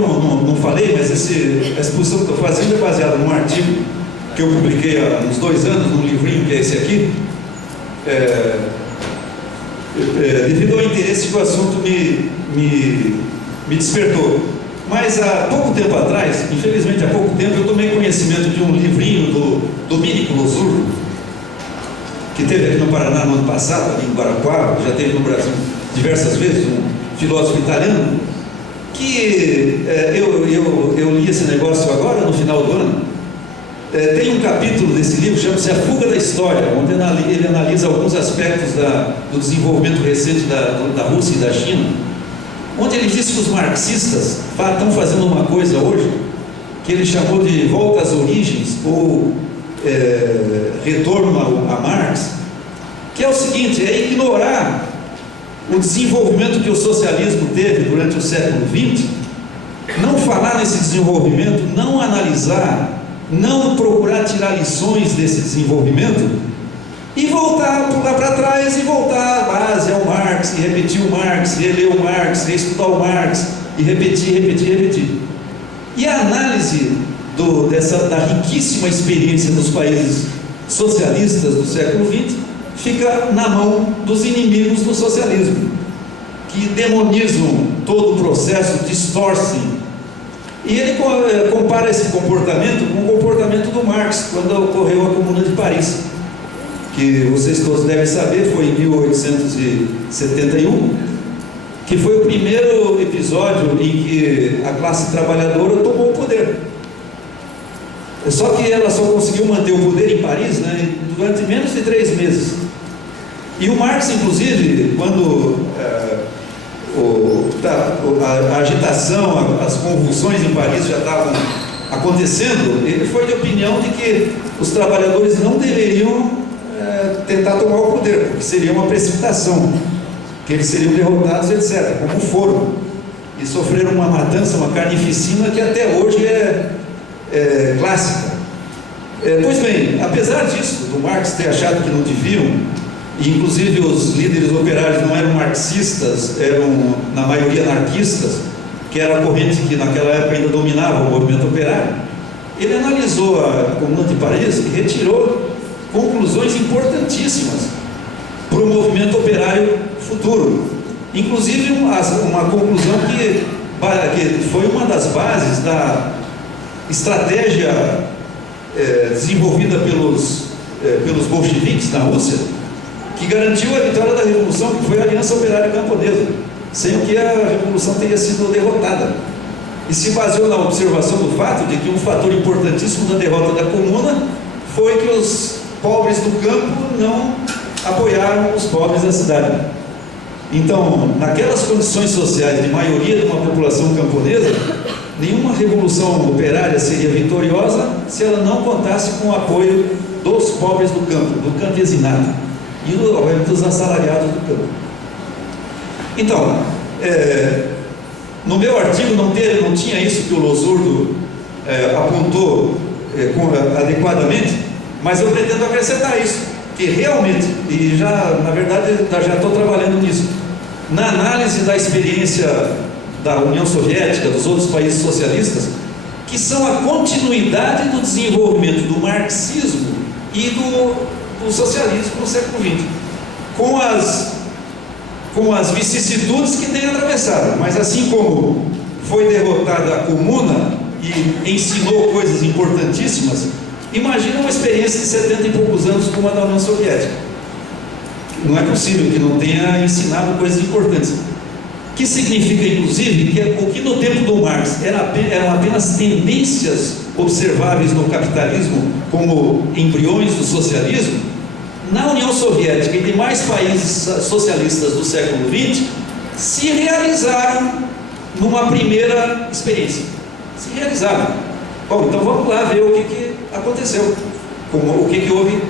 não falei, mas a exposição que estou fazendo é baseada num artigo que eu publiquei há uns 2 anos, num livrinho que é esse aqui, devido ao interesse que o assunto me despertou. Mas há pouco tempo atrás, infelizmente há pouco tempo, eu tomei conhecimento de um livrinho do Domênico Losurdo, que teve aqui no Paraná no ano passado, ali em Guarapuava, já teve no Brasil diversas vezes, um filósofo italiano, que eu li esse negócio agora, no final do ano. Tem um capítulo desse livro, chama-se A Fuga da História, onde ele analisa alguns aspectos do desenvolvimento recente da Rússia e da China, onde ele diz que os marxistas estão fazendo uma coisa hoje, que ele chamou de volta às origens, ou retorno a Marx, que é o seguinte: é ignorar o desenvolvimento que o socialismo teve durante o século XX, não falar nesse desenvolvimento, não analisar, não procurar tirar lições desse desenvolvimento e voltar lá para trás e voltar à base, ao Marx, e repetir o Marx, reler o Marx, reestudar o Marx e repetir. E a análise da riquíssima experiência dos países socialistas do século XX fica na mão dos inimigos do socialismo, que demonizam todo o processo, distorcem. E ele compara esse comportamento com o comportamento do Marx, quando ocorreu a Comuna de Paris, que vocês todos devem saber, foi em 1871, que foi o primeiro episódio em que a classe trabalhadora tomou o poder. Só que ela só conseguiu manter o poder em Paris, né, durante menos de 3 meses. E o Marx, inclusive, quando a agitação, as convulsões em Paris já estavam acontecendo, ele foi de opinião de que os trabalhadores não deveriam tentar tomar o poder, porque seria uma precipitação, que eles seriam derrotados, etc., como foram, e sofreram uma matança, uma carnificina que até hoje é clássica. Pois bem, apesar disso, do Marx ter achado que não deviam, e inclusive os líderes operários não eram marxistas, eram na maioria anarquistas, que era a corrente que naquela época ainda dominava o movimento operário, ele analisou a Comuna de Paris e retirou conclusões importantíssimas para o movimento operário futuro. Inclusive uma conclusão que foi uma das bases da estratégia desenvolvida pelos bolcheviques na Rússia, que garantiu a vitória da Revolução, que foi a Aliança Operária Camponesa, sem o que a Revolução teria sido derrotada. E se baseou na observação do fato de que um fator importantíssimo da derrota da Comuna foi que os pobres do campo não apoiaram os pobres da cidade. Então, naquelas condições sociais de maioria de uma população camponesa, nenhuma revolução operária seria vitoriosa se ela não contasse com o apoio dos pobres do campo, do campesinato e dos assalariados do campo. Então, no meu artigo não tinha isso que o Losurdo apontou adequadamente, mas eu pretendo acrescentar isso, que realmente, e já, na verdade, já estou trabalhando nisso, na análise da experiência da União Soviética, dos outros países socialistas, que são a continuidade do desenvolvimento do marxismo e do socialismo no século XX, com as vicissitudes que tem atravessado. Mas assim como foi derrotada a Comuna e ensinou coisas importantíssimas, imagina uma experiência de 70 e poucos anos como a da União Soviética. Não é possível que não tenha ensinado coisas importantes. Que significa, inclusive, que o que no tempo do Marx eram apenas tendências observáveis no capitalismo como embriões do socialismo, na União Soviética e demais países socialistas do século XX, se realizaram numa primeira experiência. Se realizaram. Bom, então vamos lá ver o que aconteceu, o que houve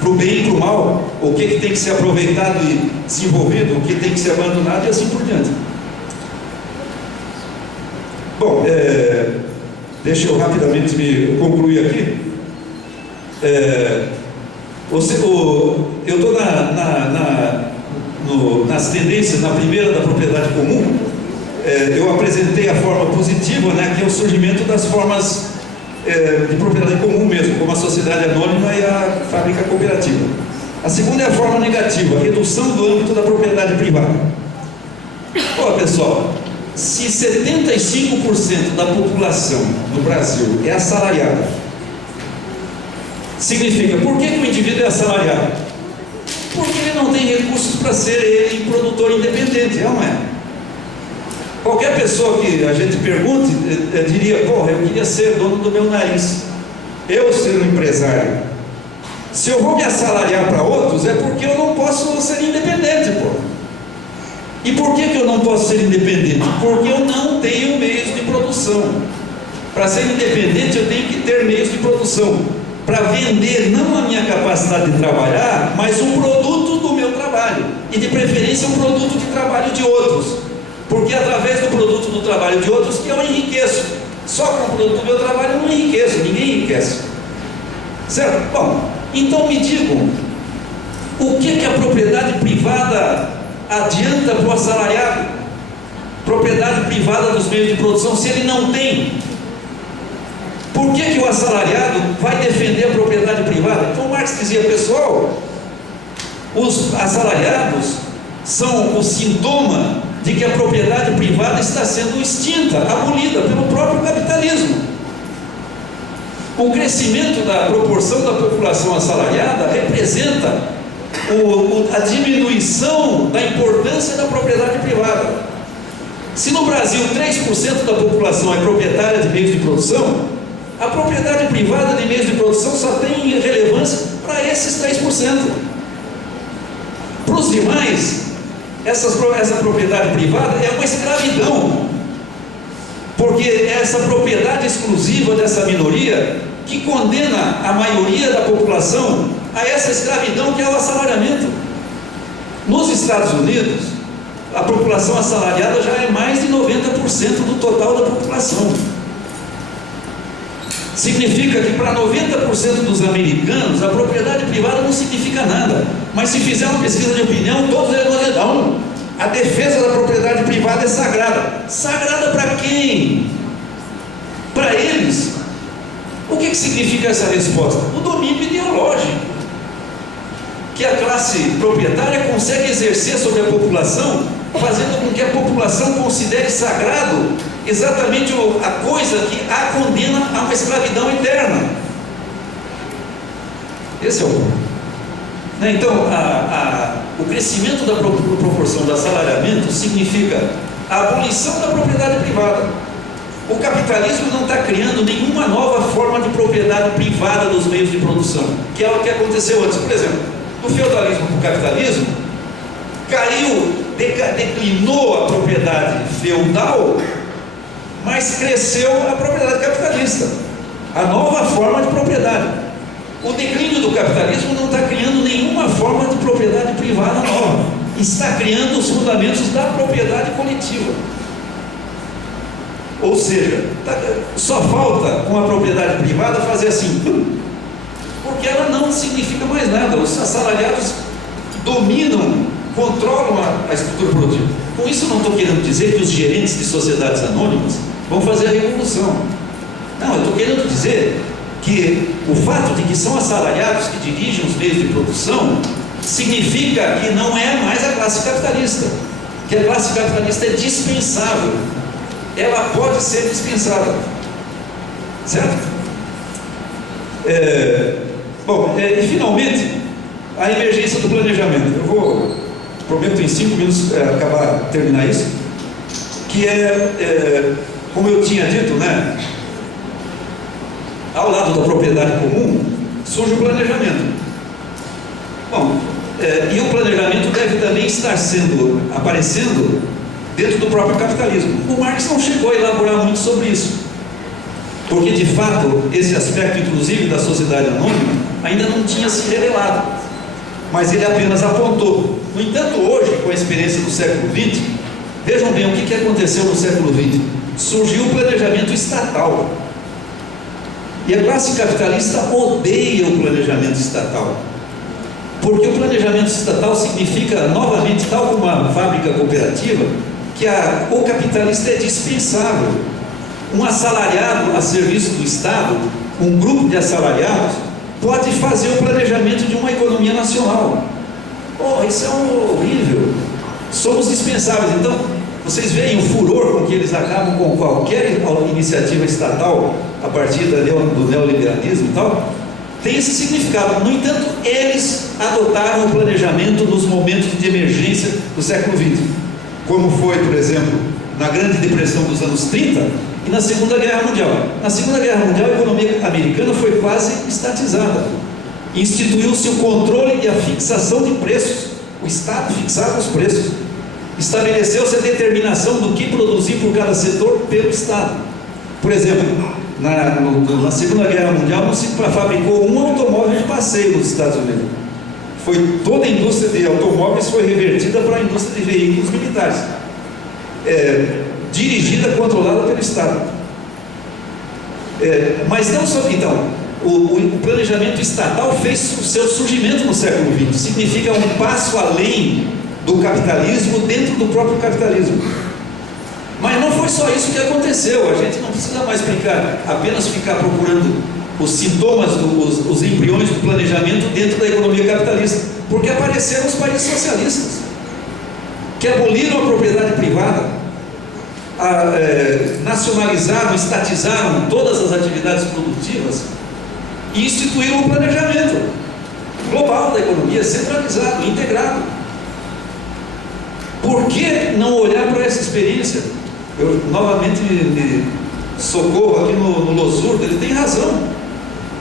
para o bem e para o mal, o que tem que ser aproveitado e desenvolvido, o que tem que ser abandonado e assim por diante. Bom, deixa eu rapidamente me concluir aqui. Eu estou nas tendências, na primeira da propriedade comum. Eu apresentei a forma positiva, né, que é o surgimento das formas de propriedade comum mesmo, como a sociedade anônima e a fábrica cooperativa. A segunda é a forma negativa, a redução do âmbito da propriedade privada. Bom, pessoal, se 75% da população no Brasil é assalariada, significa, por que o indivíduo é assalariado? Porque ele não tem recursos para ser ele produtor independente, não é? Qualquer pessoa que a gente pergunte, diria, porra, eu queria ser dono do meu nariz, eu ser um empresário. Se eu vou me assalariar para outros, é porque eu não posso ser independente, pô. E por que eu não posso ser independente? Porque eu não tenho meios de produção. Para ser independente, eu tenho que ter meios de produção, para vender não a minha capacidade de trabalhar, mas um produto do meu trabalho, e de preferência um produto de trabalho de outros. Porque é através do produto do trabalho de outros que eu enriqueço. Só com o produto do meu trabalho eu não enriqueço, ninguém enriquece. Certo? Bom, então me digam, o que a propriedade privada adianta para o assalariado? Propriedade privada dos meios de produção, se ele não tem. Por que o assalariado vai defender a propriedade privada? Então Marx dizia, pessoal, os assalariados são o sintoma de que a propriedade privada está sendo extinta, abolida pelo próprio capitalismo. O crescimento da proporção da população assalariada representa a diminuição da importância da propriedade privada. Se no Brasil 3% da população é proprietária de meios de produção, a propriedade privada de meios de produção só tem relevância para esses 3%. Para os demais, essa propriedade privada é uma escravidão, porque é essa propriedade exclusiva dessa minoria que condena a maioria da população a essa escravidão que é o assalariamento. Nos Estados Unidos, a população assalariada já é mais de 90% do total da população. Significa que para 90% dos americanos a propriedade privada não significa nada. Mas se fizer uma pesquisa de opinião, todos eles vão dizer, não, a defesa da propriedade privada é sagrada. Sagrada para quem? Para eles. O que significa essa resposta? O domínio ideológico que a classe proprietária consegue exercer sobre a população, fazendo com que a população considere sagrado exatamente a coisa que a condena a uma escravidão eterna. Esse é o ponto. Então, o crescimento da proporção do assalariamento significa a abolição da propriedade privada. O capitalismo não está criando nenhuma nova forma de propriedade privada dos meios de produção, que é o que aconteceu antes. Por exemplo, do feudalismo para o capitalismo, declinou a propriedade feudal, mas cresceu a propriedade capitalista, a nova forma de propriedade. O declínio do capitalismo não está criando nenhuma forma de propriedade privada nova, está criando os fundamentos da propriedade coletiva. Ou seja, só falta com a propriedade privada fazer assim, porque ela não significa mais nada. Os assalariados dominam, controlam a estrutura produtiva. Com isso, não estou querendo dizer que os gerentes de sociedades anônimas vão fazer a revolução. Não, eu estou querendo dizer que o fato de que são assalariados que dirigem os meios de produção significa que não é mais a classe capitalista, que a classe capitalista é dispensável. Ela pode ser dispensada, certo? E finalmente a emergência do planejamento. Eu prometo em 5 minutos terminar isso, que como eu tinha dito, né, ao lado da propriedade comum surge o planejamento. E o planejamento deve também estar aparecendo dentro do próprio capitalismo. O Marx não chegou a elaborar muito sobre isso, porque de fato esse aspecto, inclusive da sociedade anônima, ainda não tinha se revelado, mas ele apenas apontou. No entanto, hoje, com a experiência do século XX, vejam bem o que aconteceu no século XX. Surgiu o planejamento estatal, e a classe capitalista odeia o planejamento estatal, porque o planejamento estatal significa, novamente, tal como a fábrica cooperativa, que o capitalista é dispensável. Um assalariado a serviço do Estado, um grupo de assalariados, pode fazer o planejamento de uma economia nacional. Isso é horrível. Somos dispensáveis. Então, vocês veem o furor com que eles acabam com qualquer iniciativa estatal a partir do neoliberalismo e tal. Tem esse significado. No entanto, eles adotaram o planejamento nos momentos de emergência do século XX, como foi, por exemplo, na Grande Depressão dos anos 30 e na Segunda Guerra Mundial. Na Segunda Guerra Mundial, a economia americana foi quase estatizada. Instituiu-se o controle e a fixação de preços. O Estado fixava os preços. Estabeleceu-se a determinação do que produzir por cada setor pelo Estado. Por exemplo, na Segunda Guerra Mundial não se fabricou um automóvel de passeio nos Estados Unidos. Toda a indústria de automóveis foi revertida para a indústria de veículos militares, dirigida, controlada pelo Estado. Mas não só. Então, o planejamento estatal fez o seu surgimento no século XX. Significa um passo além do capitalismo dentro do próprio capitalismo. Mas não foi só isso que aconteceu. A gente não precisa mais apenas ficar procurando os sintomas, os embriões do planejamento dentro da economia capitalista, porque apareceram os países socialistas que aboliram a propriedade privada, nacionalizaram, estatizaram todas as atividades produtivas e instituíram um planejamento global da economia, centralizado, integrado. Por que não olhar para essa experiência? Eu novamente me socorro aqui no Losurdo. Ele tem razão.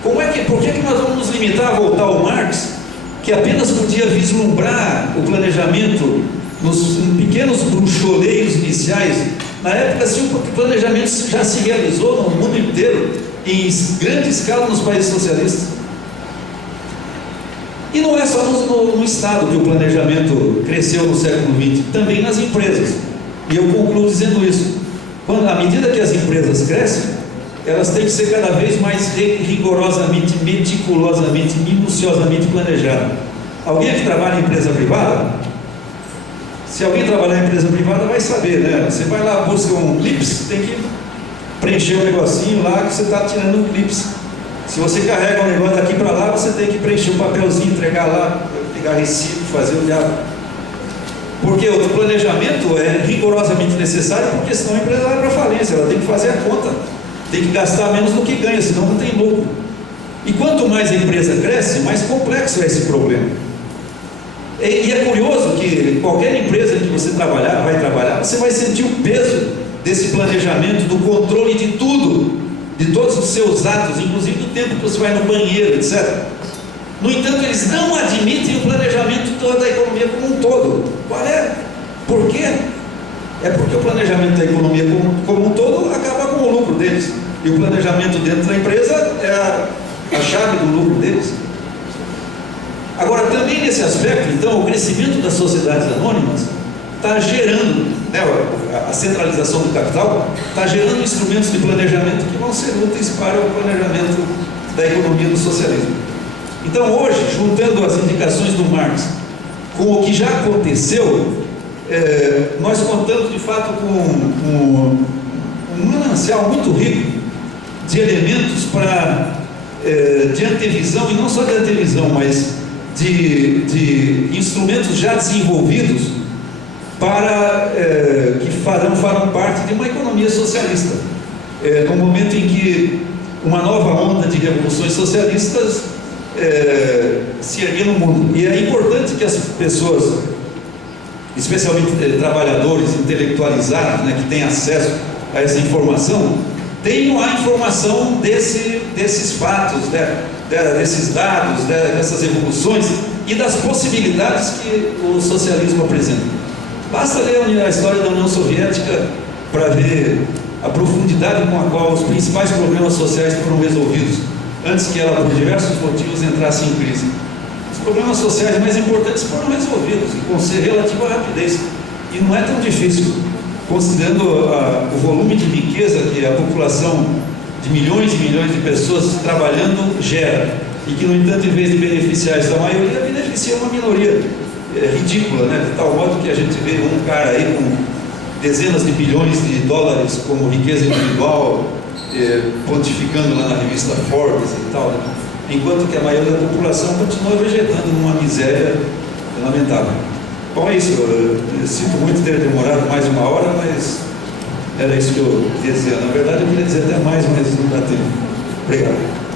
Por que nós vamos nos limitar a voltar ao Marx, que apenas podia vislumbrar o planejamento nos pequenos bruxoleiros iniciais? Na época, o planejamento já se realizou no mundo inteiro, em grande escala nos países socialistas. E não é só no Estado que o planejamento cresceu no século XX, também nas empresas. E eu concluo dizendo isso. À medida que as empresas crescem, elas têm que ser cada vez mais rigorosamente, meticulosamente, minuciosamente planejadas. Alguém que trabalha em empresa privada Se alguém trabalhar em empresa privada vai saber, né? Você vai lá, busca um clips, tem que preencher um negocinho lá que você está tirando um clips. Se você carrega um negócio daqui para lá, você tem que preencher um papelzinho, entregar lá, pegar recibo, fazer o diabo. Porque o planejamento é rigorosamente necessário, porque senão a empresa vai para falência, ela tem que fazer a conta, tem que gastar menos do que ganha, senão não tem lucro. E quanto mais a empresa cresce, mais complexo é esse problema. E é curioso que qualquer empresa que você vai trabalhar, você vai sentir o peso desse planejamento, do controle de tudo, de todos os seus atos, inclusive do tempo que você vai no banheiro, etc. No entanto, eles não admitem o planejamento da economia como um todo. Qual é? Por quê? É porque o planejamento da economia como um todo acaba com o lucro deles. E o planejamento dentro da empresa é a chave do lucro deles. Agora, também nesse aspecto, então, o crescimento das sociedades anônimas está gerando, né, a centralização do capital, está gerando instrumentos de planejamento que vão ser úteis para o planejamento da economia do socialismo. Então, hoje, juntando as indicações do Marx com o que já aconteceu, nós contamos de fato com um manancial muito rico de elementos de antevisão, e não só de antevisão, mas de instrumentos já desenvolvidos que farão parte de uma economia socialista. No momento em que uma nova onda de revoluções socialistas se erguer no mundo. E é importante que as pessoas, especialmente trabalhadores intelectualizados, né, que têm acesso a essa informação, tenham a informação desses fatos, né, desses dados, dessas evoluções e das possibilidades que o socialismo apresenta. Basta ler a história da União Soviética para ver a profundidade com a qual os principais problemas sociais foram resolvidos, antes que ela, por diversos motivos, entrasse em crise. Os problemas sociais mais importantes foram resolvidos e com relativa rapidez. E não é tão difícil, considerando o volume de riqueza que a população de milhões e milhões de pessoas trabalhando gera, e que, no entanto, em vez de beneficiar essa maioria, beneficia uma minoria ridícula, né? De tal modo que a gente vê um cara aí com dezenas de bilhões de dólares como riqueza individual, pontificando lá na revista Forbes e tal, né? Enquanto que a maioria da população continua vegetando numa miséria lamentável. Bom, é isso. Eu sinto muito ter demorado mais de uma hora, mas era isso que eu queria dizer. Na verdade, eu queria dizer até mais, mas não dá tempo. Obrigado.